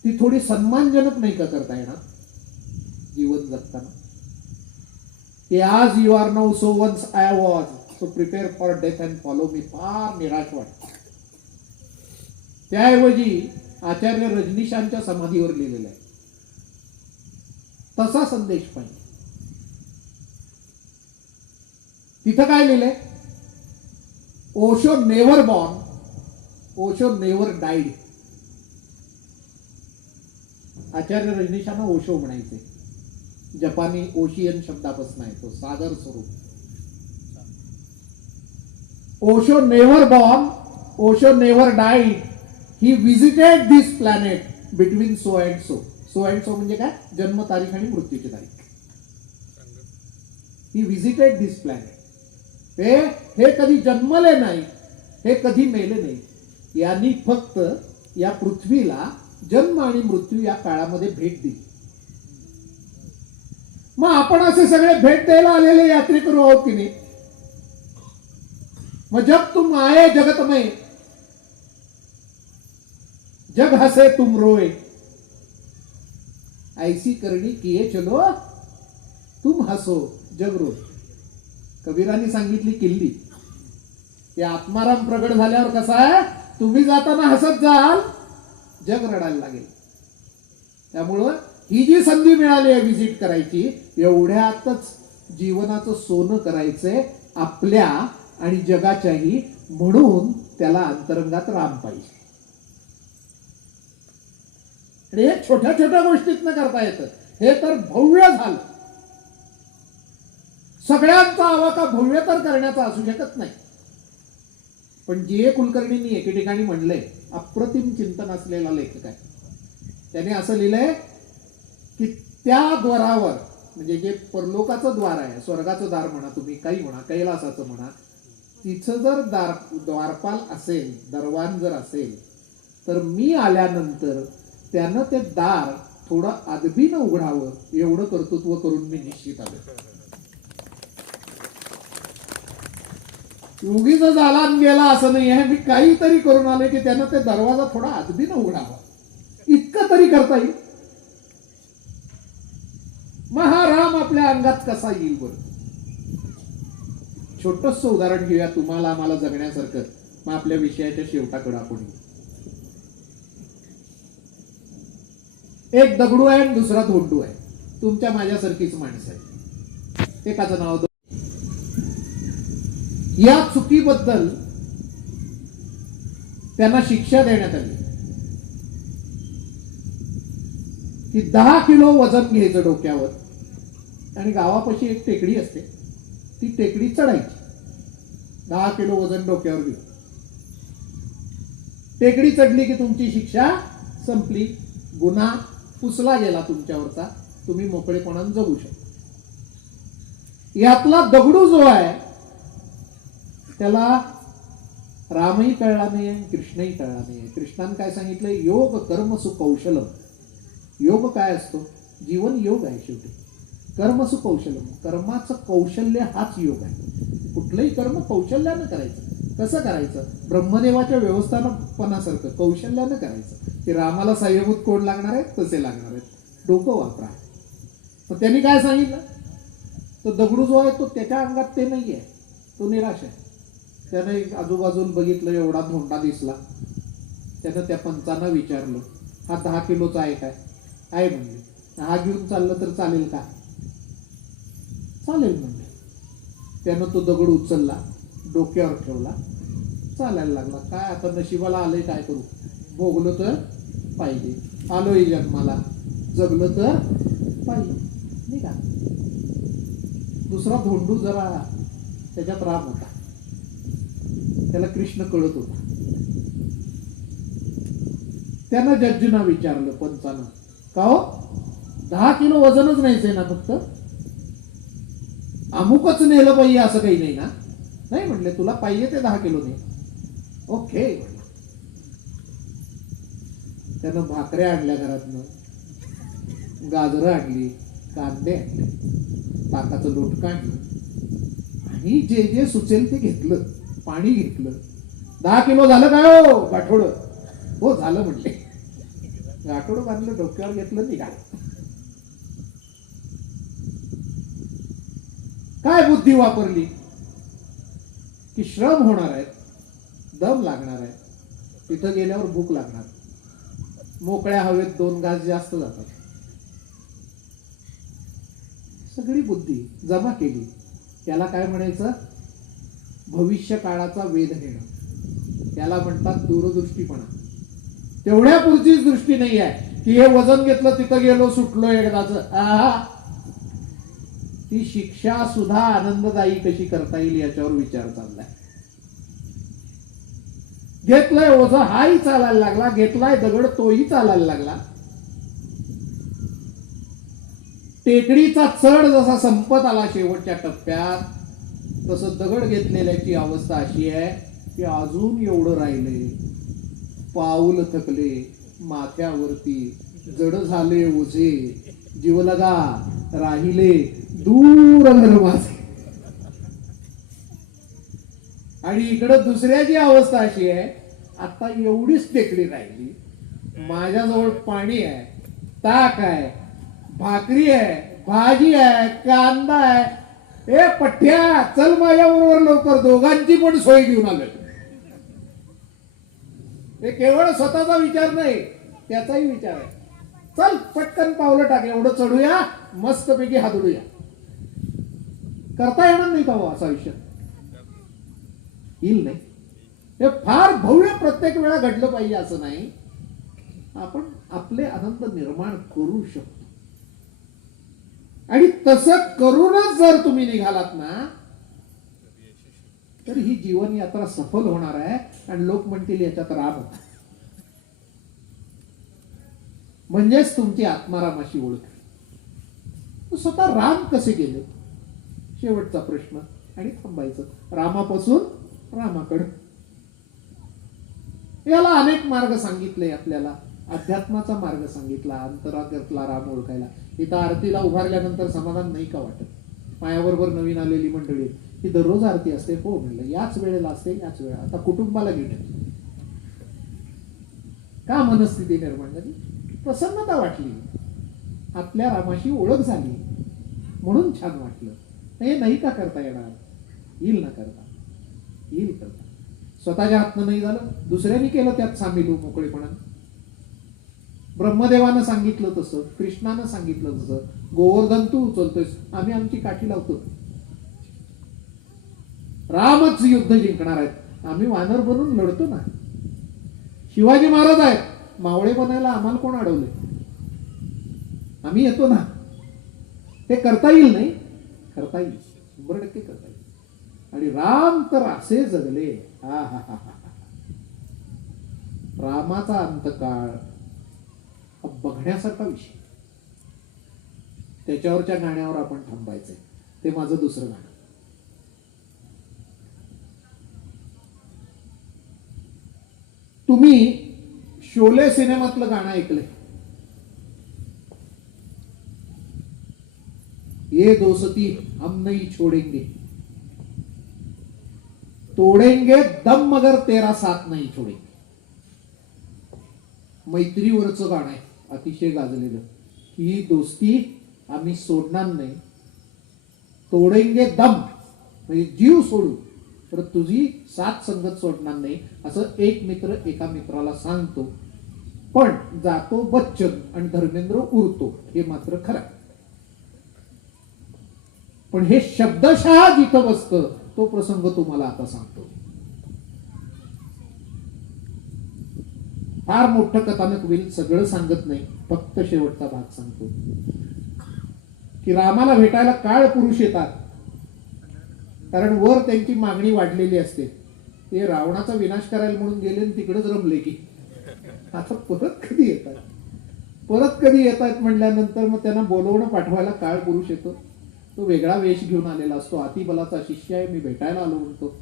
ती थोडी सन्मानजनक नाही का करता येणार जीवन जगताना? की आज you are now so once I was, so prepare for death and follow me. फार निराश वाटत. त्याऐवजी आचार्य रजनीशांच्या समाधीवर लिहिलेला आहे तसा संदेश पाहिजे. तिथं काय लिहिलंय? Osho never born, Osho never died. Acharya रजनीशांना ओशो म्हणायचे. जपानी ओशियन शब्दापासून आहे तो, सागर स्वरूप. Osho never born, Osho never died. He visited this planet between so and so. So and so म्हणजे काय? जन्म तारीख आणि मृत्यूची तारीख. He visited this planet. हे कधी जन्मले नाही, हे कधी मेले नाही. यांनी फक्त या पृथ्वीला जन्म आणि मृत्यू या काळामध्ये भेट दिली. मग आपण असे सगळे भेट द्यायला आलेले यात्रेकरू आहोत की नाही? मग जब तुम आए जगत में, जग हसे तुम रोए, ऐसी करणी किए चलो तुम हसो जग रोए. कबीरांनी सांगितली किल्ली. या आत्माराम प्रगट झाल्यावर कसा आहे? तुम्ही जाताना हसत जाल, जग रडायला लागेल. त्यामुळं ही जी संधी मिळाली आहे विजिट करायची, एवढ्यातच जीवनाचं सोनं करायचंय आपल्या आणि जगाच्याही. म्हणून त्याला अंतरंगात राम पाहिजे. आणि हे छोट्या छोट्या गोष्टीतनं करता येतं. हे तर भव्य झालं. सगळ्यांचा आवाका भव्य तर करण्याचा असू शकत नाही. पण जी ए कुलकर्णींनी एके ठिकाणी म्हणलंय, अप्रतिम चिंतन असलेला लेखक आहे. त्याने असं लिहिलंय की त्या द्वारावर, म्हणजे जे परलोकाचं द्वार आहे, स्वर्गाचं दार म्हणा तुम्ही, काही म्हणा, कैलासाचं म्हणा, तिथं जर द्वारपाल असेल, दरवान जर असेल, तर मी आल्यानंतर त्यानं ते दार थोडं अदबीनं उघडावं एवढं कर्तृत्व करून मी निश्चित आलो. उगीच झाला आणि गेला असं नाही आहे. मी काहीतरी करून आले की त्यानं ते दरवाजा थोडा अदबीनं उघडावा, इतकं तरी करता येईल. मग हा राम आपल्या अंगात कसा येईल बरं? छोटस उदाहरण घेऊया तुम्हाला आम्हाला जगण्यासारखं. मग आपल्या विषयाच्या शेवटाकडे आपण येऊ. एक दगडू आहे आणि दुसरा धोंडू आहे. तुमच्या माझ्यासारखीच माणसं आहे. एकाचं नाव या चुकीबद्दल त्यांना शिक्षा देण्यात आली की 10 किलो वजन घ्यायचं डोक्यावर आणि गावापाशी एक टेकडी असते, ती टेकडी चढायची. 10 किलो वजन डोक्यावर घेऊन टेकडी चढली की तुमची शिक्षा संपली. गुन्हा पुसला गेला तुमच्यावरचा. तुम्ही मोकळेपणाने जगू शकता. यातला दगडू जो आहे त्याला रामही कळला नाही आहे, कृष्णही कळला नाही आहे. कृष्णाने काय सांगितलं? योग कर्म सुकौशलम. योग काय असतो? जीवन योग आहे शेवटी. कर्म सुकौशलम, कर्माचं कौशल्य हाच योग आहे. कुठलंही कर्म कौशल्यानं करायचं. कसं करायचं? ब्रह्मदेवाच्या व्यवस्थापनासारखं कौशल्यानं करायचं. की रामाला साह्यभूत कोण लागणार आहेत? तसे लागणार आहेत. डोकं वापरा. तर त्यांनी काय सांगितलं? तो दगडू जो आहे तो त्याच्या अंगात ते नाही आहे, तो निराश आहे. त्याने आजूबाजूला बघितलं, एवढा धोंडा दिसला. त्यानं त्या पंचांना विचारलं, हा 10 किलोचा आहे काय? आहे म्हणले. हा घेऊन चाललं तर चालेल का? चालेल म्हणले. त्यानं तो दगड उचलला, डोक्यावर ठेवला, चालायला लागला. काय आता नशिबाला आलंय, काय करू? भोगलं तर पाहिजे, आलोय जन्माला, जगलं तर पाहिजे, नाही का? दुसरा धोंडू जरा त्याच्यात राम होता. त्याला कृष्ण कळत होता. त्यानं जड्जींना विचारलं, पंचानं, का हो 10 किलो वजनच नाहीच आहे ना? फक्त अमुकच नेलं पाहिजे असं काही नाही ना? नाही म्हणले, तुला पाहिजे ते 10 किलो ने. ओके म्हणलं. त्यानं भाकऱ्या आणल्या घरातनं, गाजरं आणली, कांदे आणले, ताकाचं लोटकं आणलं आणि जे जे सुचेल ते घेतलं. पाणी घेतलं. 10 किलो झालं काय हो? गाठोडं. हो झालं म्हणले. गाठोडं बांधलं, डोक्यावर घेतलं, निघालं. काय बुद्धी वापरली की श्रम होणार आहेत, दम लागणार आहे, तिथं गेल्यावर भूक लागणार, मोकळ्या हवेत 2 घास जास्त जातात. सगळी बुद्धी जमा केली. त्याला काय म्हणायचं? भविष्य काळाचा वेध घेणं. त्याला म्हणतात दूरदृष्टीपणा. तेवढ्या पुरचीच दृष्टी नाही आहे की हे वजन घेतलं, तिथं गेलो, सुटलो एकदाच. ती शिक्षा सुद्धा आनंददायी कशी करता येईल याच्यावर विचार चाललाय. घेतलंय ओझं हाही चालायला लागला, घेतलाय दगड तोही चालायला लागला. टेकडीचा चढ जसा संपत आला शेवटच्या टप्प्यात, तसं दगड घेतलेल्याची अवस्था अशी आहे की अजून एवढं राहिले. पाऊल थकले, माथ्यावरती जड झाले ओझे, जीवलगा राहिले दूर माझे. आणि इकडं दुसऱ्याची अवस्था अशी आहे, आता एवढीच टेकडी राहिली, माझ्याजवळ पाणी आहे, ताक आहे, भाकरी आहे, भाजी आहे, कांदा आहे. ए पठ्या, चल माझ्याबरोबर लवकर, दोघांची पण सोय घेऊन आलोय. हे केवळ स्वतःचा विचार नाही, त्याचाही विचार आहे. चल पटकन पावलं टाक, एवढं चढूया, मस्तपैकी हादडूया. करता येणार नाही का हो असा विषय? येईल नाही. हे फार भव्य प्रत्येक वेळा घडलं पाहिजे असं नाही. आपण आपले आनंद निर्माण करू शकतो. आणि तसं करूनच जर तुम्ही निघालात ना, तर ही जीवन यात्रा सफल होणार आहे. आणि लोक म्हणतील याच्यात राम होता. म्हणजेच तुमची आत्मारामाशी ओळख. स्वतः राम कसे गेले, शेवटचा प्रश्न. आणि थांबायचं रामापासून रामाकडे. याला अनेक मार्ग सांगितले आपल्याला. अध्यात्माचा मार्ग सांगितला, अंतरातला राम ओळखायला. इथं आरतीला उभारल्यानंतर समाधान नाही का वाटत? माझ्याबरोबर नवीन आलेली मंडळी, ही दररोज आरती असते. हो म्हणलं, याच वेळेला असते, याच वेळा. आता कुटुंबाला घेत का मनस्थिती निर्माण झाली? प्रसन्नता वाटली, आपल्या रामाशी ओळख झाली, म्हणून छान वाटलं. हे नाही का करता येणार? येईल ना करता, येईल करता. स्वतःच्या हातनं नाही झालं, दुसऱ्याने केलं, त्यात सामील हो मोकळेपणानं. ब्रह्मदेवानं सांगितलं तसं, कृष्णानं सांगितलं तसं. गोवर्धन तू उचलतोयस, आम्ही आमची काठी लावतो. रामच युद्ध जिंकणार आहेत, आम्ही वानर बनून लढतो ना. शिवाजी महाराज आहेत, मावळे बनायला आम्हाला कोण अडवले? आम्ही येतो ना. ते करता येईल नाही? करता येईल, 100% करता येईल. आणि राम तर असे जगले. हा हा हा हा. रामाचा अंतकाळ बघण्यासारखा विषय. त्याच्यावरच्या गाण्यावर आपण थांबायचंय. ते माझं दुसरं गाणं. तुम्ही शोले सिनेमातलं गाणं ऐकलंय? ये दोस्ती हम नहीं छोड़ेंगे, तोडेंगे दम मगर तेरा साथ नहीं छोडेंगे. मैत्रीवरचं गाणं आहे, अतिशय गाजलेलं. ही दोस्ती आम्ही सोडणार नाही, तोडेंगे दम म्हणजे जीव सोडू, तर तुझी साथ संगत सोडणार नाही, असं एक मित्र एका मित्राला सांगतो. पण जातो बच्चन आणि धर्मेंद्र उरतो, हे मात्र खरं. पण हे शब्दशः जिथं बसतं तो प्रसंग तुम्हाला आता सांगतो. फार मोठं कथानक होईल, सगळं सांगत नाही, फक्त शेवटचा भाग सांगतो. की रामाला भेटायला काळ पुरुष येतात, कारण वर त्यांची मागणी वाढलेली असते. ते रावणाचा विनाश करायला म्हणून गेले आणि तिकडेच रमले की आता परत कधी येतात, परत कधी येतात म्हणल्यानंतर मग त्यांना बोलवणं पाठवायला काळ पुरुष येतो. तो वेगळा वेश घेऊन आलेला असतो. अतिबलाचा शिष्य आहे, मी भेटायला आलो म्हणतो.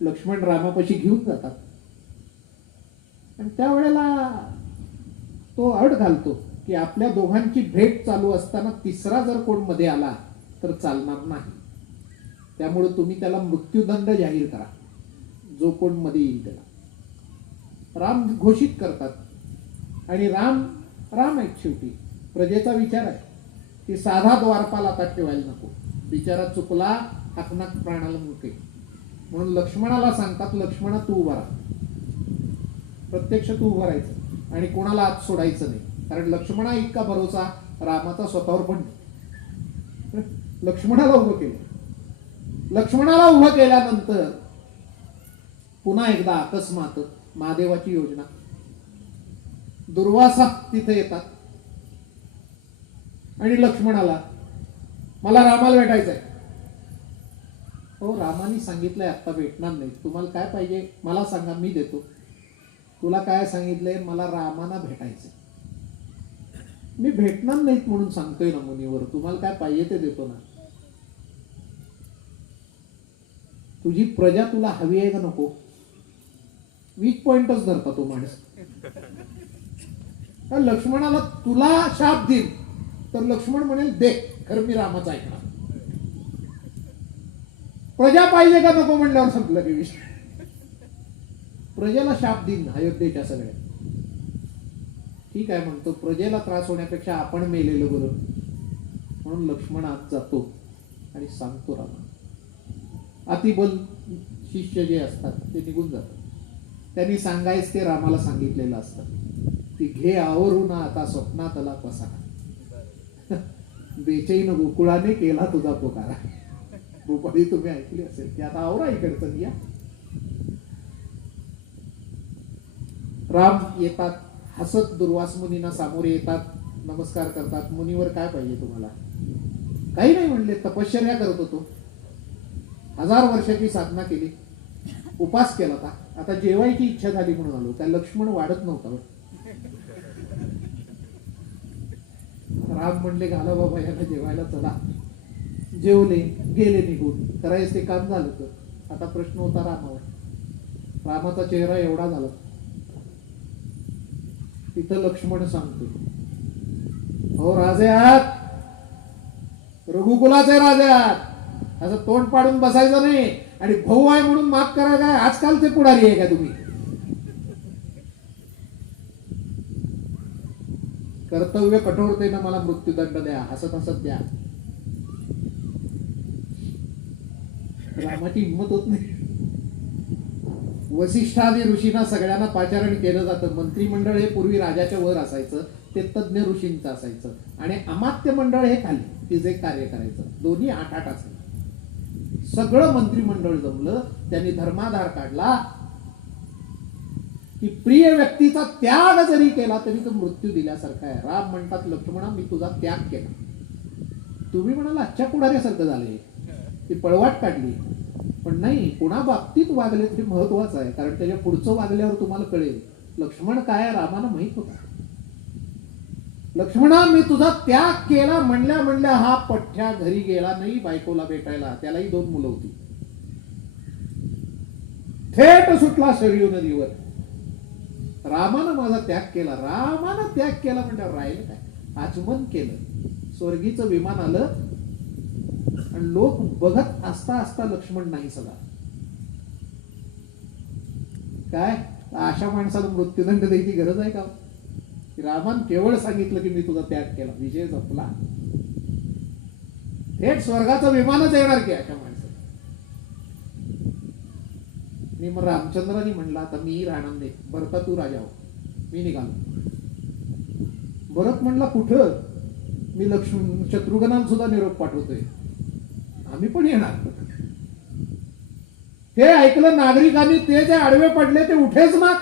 लक्ष्मण रामापाशी घेऊन जातात. आणि त्यावेळेला तो अट घालतो की आपल्या दोघांची भेट चालू असताना तिसरा जर कोण मध्ये आला तर चालणार नाही. त्यामुळे तुम्ही त्याला मृत्यूदंड जाहीर करा, जो कोण मध्ये येईल त्याला. राम घोषित करतात. आणि राम राम आहेत शेवटी. प्रजेचा विचार आहे की साधा द्वारपाल आता ठेवायला नको, बिचारा चुकला, हाकनाक प्राणाला मुके. म्हणून लक्ष्मणाला सांगतात, लक्ष्मणा तू उभा राहा. प्रत्यक्ष तू उभं राहायचं आणि कोणाला आत सोडायचं नाही. कारण लक्ष्मणा इतका भरोसा रामाचा स्वतःवर पण नाही. लक्ष्मणाला उभं केलं. लक्ष्मणाला उभं केल्यानंतर पुन्हा एकदा अकस्मात महादेवाची योजना. दुर्वासा तिथे येतात आणि लक्ष्मणाला, मला रामाला भेटायचंय. हो, रामाने सांगितलंय आता भेटणार नाही, तुम्हाला काय पाहिजे मला सांगा, मी देतो. तुला काय सांगितलंय, मला रामाना भेटायचं. मी भेटणार नाहीत म्हणून सांगतोय ना मुनीवर, तुम्हाला काय पाहिजे ते देतो ना. तुझी प्रजा तुला हवी आहे का नको? वीक पॉइंटच धरता तो माणूस. लक्ष्मणाला तुला शाप देईल तर लक्ष्मण म्हणेल दे, खरं मी रामाचा ऐकणार. प्रजा पाहिजे का नको म्हणल्यावर संपलं की विषय. प्रजेला शाप देईन अयोध्येच्या सगळ्या. ठीक आहे म्हणतो, प्रजेला त्रास होण्यापेक्षा आपण मेलेलं बरं. म्हणून लक्ष्मण आत जातो आणि सांगतो रामा. अतिबल शिष्य जे असतात ते निघून जातात. त्यांनी सांगायच ते रामाला सांगितलेलं असतं की घे आवरून आता स्वप्नातला पसारा, बेचैन गोकुळाने केला तुझा पुकारा. भूपाळी तुम्ही ऐकली असेल की आता आवरा इकडचं या. राम येतात, हसत दुर्वास मुनींना सामोरे येतात, नमस्कार करतात. मुनीवर काय पाहिजे तुम्हाला? काही नाही म्हणले, तपश्चर्या करत होतो, 1000 वर्षाची साधना केली, उपास केला होता, आता जेवायची इच्छा झाली म्हणून आलो. त्या लक्ष्मण वाढत नव्हता. राम म्हणले घाला बाबा याला जेवायला, चला. जेवले, गेले निघून. करायचं ते काम झालं. तर आता प्रश्न होता रामावर. रामाचा चेहरा एवढा झाला. तिथं लक्ष्मण सांगतो, हो राजे आहात, रघुकुलाचे राजे आहात, असं तोंड पाडून बसायचं नाही. आणि भाऊ आहे म्हणून माफ करा काय आजकालचे पुढारी आहे का तुम्ही? कर्तव्य कठोरतेनं मला मृत्यूदंड द्या, हसत हसत द्या. रामाची हिंमत होत नाही. वसिष्ठादी ऋषींना सगळ्यांना पाचारण केलं जातं. मंत्रिमंडळ हे पूर्वी राजाच्या वर असायचं, ते तज्ञ ऋषींचं असायचं. आणि अमात्य मंडळ हे खाली, ते जे कार्य करायचं. दोन्ही 8-8 असायचं. सगळं मंत्रिमंडळ जमलं. त्यांनी धर्माधार काढला की प्रिय व्यक्तीचा त्याग जरी केला तरी तो मृत्यू दिल्यासारखा आहे. राम म्हणतात लक्ष्मणा मी तुझा त्याग केला. तुम्ही म्हणाला आजच्या पुढाऱ्यासारखं झाले, ती पळवाट काढली. पण नाही, कोणा बाबतीत वागले तरी महत्वाचं आहे, कारण त्याच्या पुढचं वागल्यावर तुम्हाला कळेल लक्ष्मण काय रामाला माहित होता. लक्ष्मणा मी तुझा त्याग केला म्हणल्या म्हणल्या हा पठ्ठ्या घरी गेला नाही बायकोला भेटायला. त्यालाही 2 मुलं होती. थेट सुटला सरयू नदीवर. रामानं माझा त्याग केला. रामानं त्याग केला म्हणजे राहिलं काय? आचमन केलं. स्वर्गीचं विमान आलं आणि लोक बघत असता असता लक्ष्मण नाही सगळा. काय अशा माणसाला मृत्यूदंड द्यायची गरज आहे का? रामान केवळ सांगितलं की मी तुझा त्याग केला, विजय जपला. थेट स्वर्गाचं विमानच येणार की अशा माणसाला. मी मग रामचंद्रांनी म्हणला आता मी राहणार नाही, भरता तू राजा हो. मी निघालो. भरत म्हणला कुठं? मी शत्रुघ्नाला सुद्धा निरोप पाठवतोय, आम्ही पण येणार. हे ऐकलं नागरिकांनी. ते जे आडवे पडले ते उठेच माग.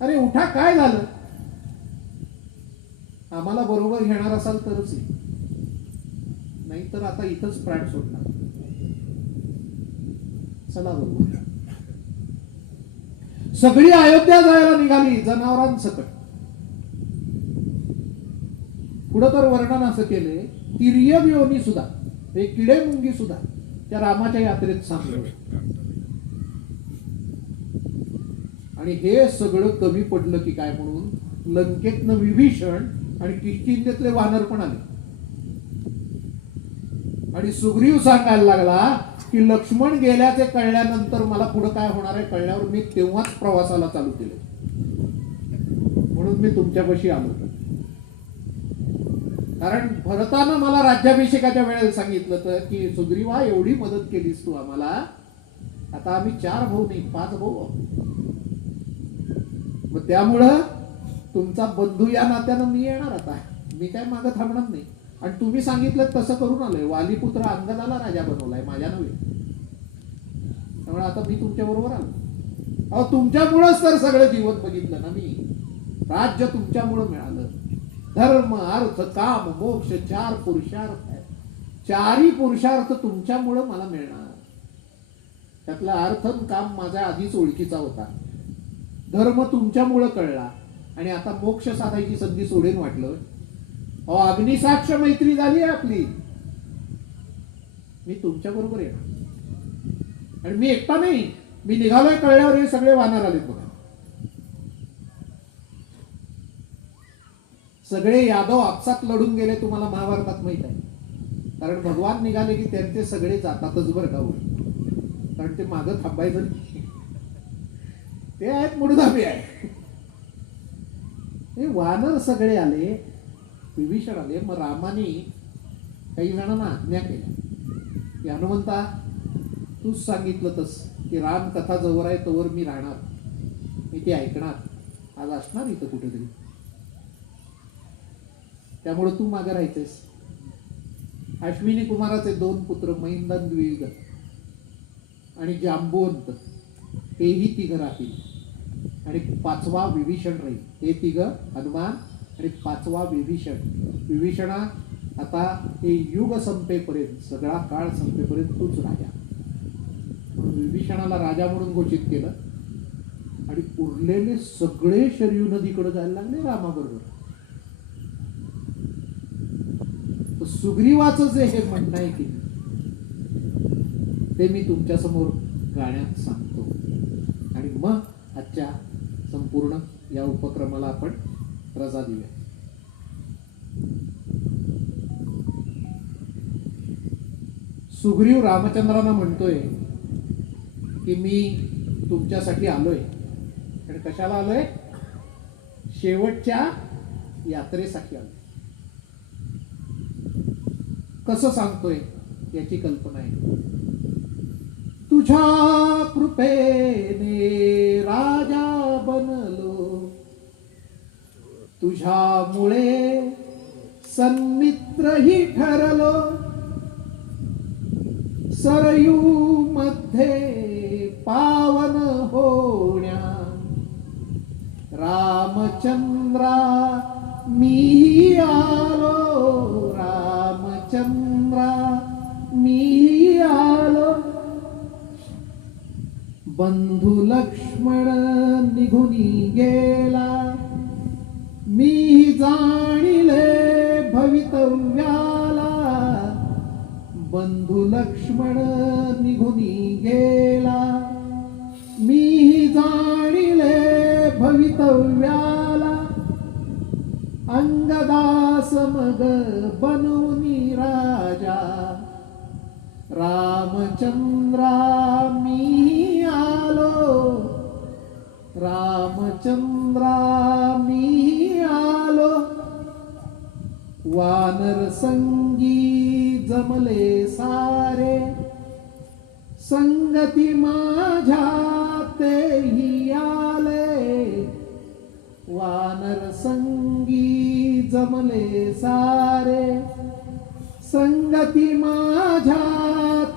अरे उठा, काय झालं? आम्हाला बरोबर घेणार असाल तरच, नाही तर आता इथंच प्राण सोडणार. चला बरोबर. सगळी अयोध्या जायला निघाली जनावरांसकट. पुढं तर वर्णन असं केले, तिर्यक योनी सुद्धा, हे किडे मुंगी सुद्धा त्या रामाच्या यात्रेत सामील. आणि हे सगळं कमी पडलं की काय म्हणून लंकेतनं विभीषण आणि किष्किंधेतले वानर पण आले. आणि सुग्रीव सांगायला लागला की लक्ष्मण गेल्याचे कळल्यानंतर मला पुढे काय होणार आहे कळल्यावर मी तेव्हाच प्रवासाला चालू केलं, म्हणून मी तुमच्यापाशी आलो. कारण भरतानं मला राज्याभिषेकाच्या वेळेला सांगितलं तर की सुग्रीवा एवढी मदत केलीस तू आम्हाला, आता आम्ही 4 भाऊ नाही 5 भाऊ आहोत. मग त्यामुळं तुमचा बंधू या नात्यानं मी येणार. आता मी काय मागं थांबणार नाही. आणि तुम्ही सांगितलं तसं करून आलोय. वालीपुत्र अंगदाला राजा बनवलाय, माझ्या नव्हे. त्यामुळे आता मी तुमच्या बरोबर आलो. अहो तुमच्यामुळेच तर सगळं जीवन बघितलं ना मी. राज्य तुमच्यामुळं मिळालं. धर्म अर्थ काम मोक्ष 4 पुरुषार्थ आहेत. 4ही पुरुषार्थ तुमच्यामुळं मला मिळणार. त्यातला अर्थ काम माझ्या आधीच ओळखीचा होता. धर्म तुमच्यामुळं कळला आणि आता मोक्ष साधायची संधी सोडेन वाटलं. अहो, अग्निसाक्ष मैत्री झाली आहे आपली. मी तुमच्या बरोबर येणार आणि मी एकटा नाही, मी निघालोय कळल्यावर हे सगळे वानर आलेत बघा. सगळे यादव आपसात लढून गेले, तुम्हाला महाभारतात माहित आहे. कारण भगवान निघाले की त्यांचे सगळे जातातच बरं का, कारण ते मागं थांबायचं नाही. ते आहेत मुडदाबी आहे. हे वानर सगळे आले, विभीषण आले. मग रामाने काही जणांना आज्ञा केल्या की हनुमंता तूच सांगितलं तस की राम कथा जवळ आहे तोवर मी राहणार, मी ते ऐकणार, आज असणार इथं कुठेतरी, त्यामुळे तू मागे राहायचेस. अश्विनी कुमाराचे 2 पुत्र महिंदन द्विविध आणि जांबुवंत, हेही 3 राहतील आणि 5वा विभीषण राहील. हे 3 हनुमान आणि 5वा विभीषण. विभीषणा आता हे युग संपेपर्यंत, सगळा काळ संपेपर्यंत तूच राजा. म्हणून विभीषणाला राजा म्हणून घोषित केलं आणि उरलेले सगळे शरयू नदीकडे जायला लागले रामाबरोबर. सुग्रीवाचं जे हे म्हणणं आहे की ते मी तुमच्या समोर गाण्यात सांगतो आणि मग आजच्या संपूर्ण या उपक्रमाला आपण रजा देऊया. सुग्रीव रामचंद्रांना म्हणतोय की मी तुमच्यासाठी आलोय. आणि कशाला आलोय? शेवटच्या यात्रेसाठी आलोय. कसं सांगतोय याची कल्पना आहे. तुझ्या कृपेने राजा बनलो, तुझ्यामुळे सन्मित्रही ठरलो, सरयू मध्ये पावन होण्या रामचंद्रा मी आलो, रामचंद्रा मी आलो. बंधू लक्ष्मण निघुनी गेला, मी जाणिले भवितव्याला. बंधू लक्ष्मण निघुनी गेला, मी जाणिले भवितव्याला. अंगदास मग बनवनी राजा, रामचंद्रा मी आलो, रामचंद्रा मी आलो. वानर संगी जमले सारे, संगती माझ्या तेही आले. वानर संगी जमले सारे, संगती माझ्या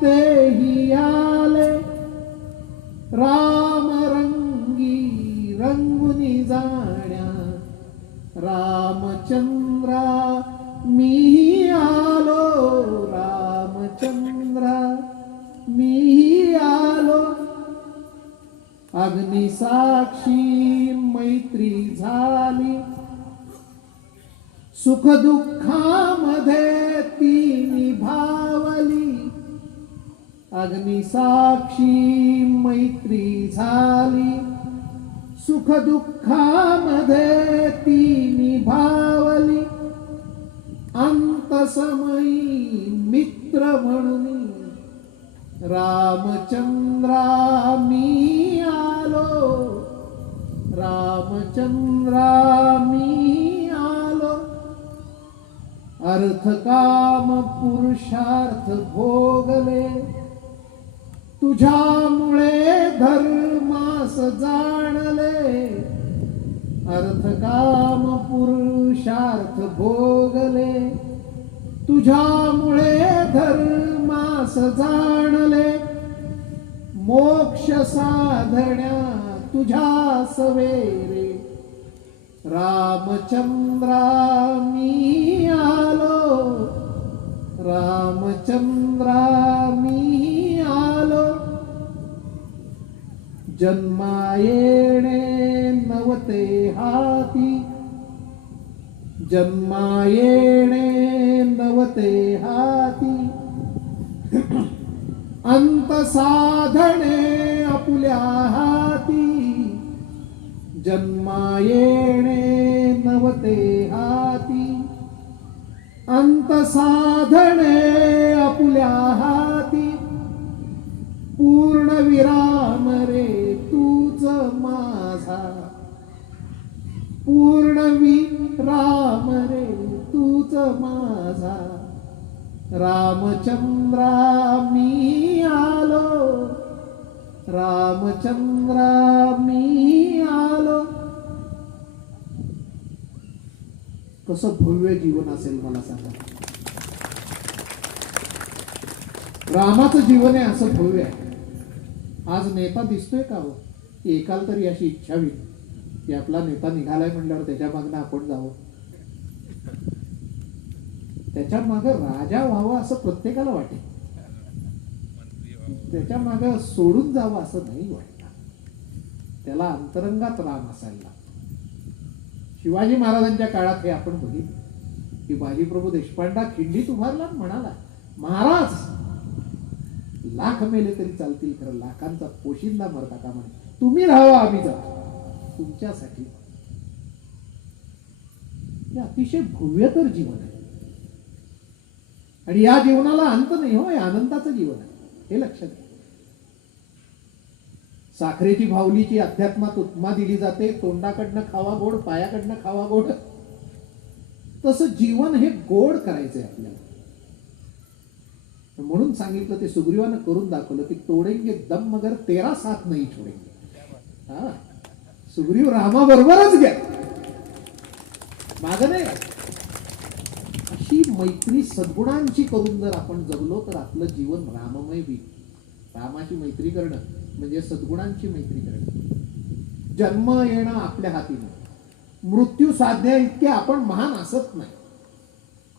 तेही आले. राम रंगी रंगुनी जाण्या, रामचंद्रा मी आलो, रामचंद्रा मी आलो. अग्निसाक्षी मैत्री झाली, सुख दुःखामध्ये ती निभावली. अग्निसाक्षी मैत्री झाली, सुख दुःखामध्ये ती निभावली. अंतसमयी मित्र म्हणून रामचंद्रा मी आलो, रामचंद्रा मी आलो. अर्थ काम पुरुषार्थ भोगले, तुझ्यामुळे धर्मास जाणले. अर्थ काम पुरुषार्थ भोगले, तुझ्यामुळे धर्मास जाणले. मोक्ष साधण्या तुझ्या सवेरे, रामचंद्रा मी आलो, रामचंद्रा मी आलो. जन्मायेणे नवते हाती, जन्मायेणे नवते हाती, अंत साधणे आपुल्या हाती, जन्मायेणे नवते हाती, अंत साधणे आपुल्या हाती, पूर्ण विराम रे तूच माझा, पूर्ण विराम रे तूच माझा, रामचंद्रा मी आलो, रामचंद्रा मी आलो. कसं भव्य जीवन असेल मला सांगा. रामाचं जीवन आहे असं भव्य आहे. आज नेता दिसतोय का हो? एकाल तरी अशी इच्छा होईल की आपला नेता निघालाय म्हणल्यावर त्याच्या मागणं आपण जावं, त्याच्या मागे राजा व्हावं असं प्रत्येकाला वाटेल. त्याच्या मागे सोडून जावं असं नाही वाटत. त्याला अंतरंगात राम असायला. शिवाजी महाराजांच्या काळात हे आपण बघितलं की बाजीप्रभू देशपांडा खिंडीत उभारला म्हणाला, महाराज लाख मेले तरी चालतील, खरं लाखांचा पोशिंदा मरता कामा नये. तुम्ही राहावा, आम्ही जातो तुमच्यासाठी. हे अतिशय भव्य तर जीवन आहे आणि या जीवनाला अंत नाही हो. हे आनंदाचं जीवन आहे, हे लक्षात घ्या. साखरेची भावलीची अध्यात्मात उपमा दिली जाते, तोंडाकडनं खावा गोड, पायाकडनं खावा गोड. तसं जीवन हे गोड करायचंय आपल्याला. म्हणून सांगितलं, ते सुग्रीवानं करून दाखवलं की तोडेंगे दम मगर तेरा साथ नाही छोडेंगे. हा, सुग्रीव रामाबरोबरच घ्या, माग नाही. अशी मैत्री सद्गुणांची करून जर आपण जगलो तर आपलं जीवन राममय होईल. रामाची मैत्री करणं म्हणजे सद्गुणांची मैत्री करणं. जन्म येणं आपल्या हाती नाही, मृत्यू साध्य इतके आपण महान असत नाही.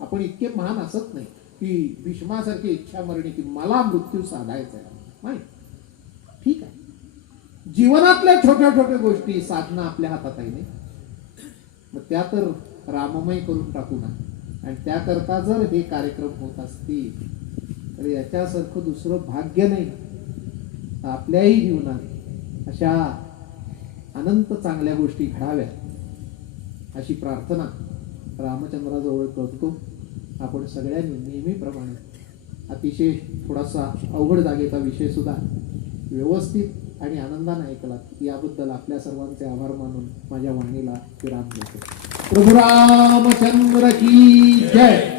आपण इतके महान असत नाही की भीष्मासारखी इच्छा मरणी की मला मृत्यू साधायचा आहे. ठीक आहे, जीवनातल्या छोट्या छोट्या गोष्टी साधणं आपल्या हातात आहे नाही, मग त्या तर राममय करून टाकू ना. आणि त्याकरता जर हे कार्यक्रम होत असतील तर याच्यासारखं दुसरं भाग्य नाही. आपल्याही जीवनात अशा अनंत चांगल्या गोष्टी घडाव्यात अशी प्रार्थना रामचंद्राजवळ करतो. आपण सगळ्यांनी नेहमीप्रमाणे अतिशय थोडासा अवघड जागेचा विषय सुद्धा व्यवस्थित आणि आनंदाने ऐकला, याबद्दल आपल्या सर्वांचे आभार मानून माझ्या वाणीला विराम देतो. प्रभू रामचंद्र की जय.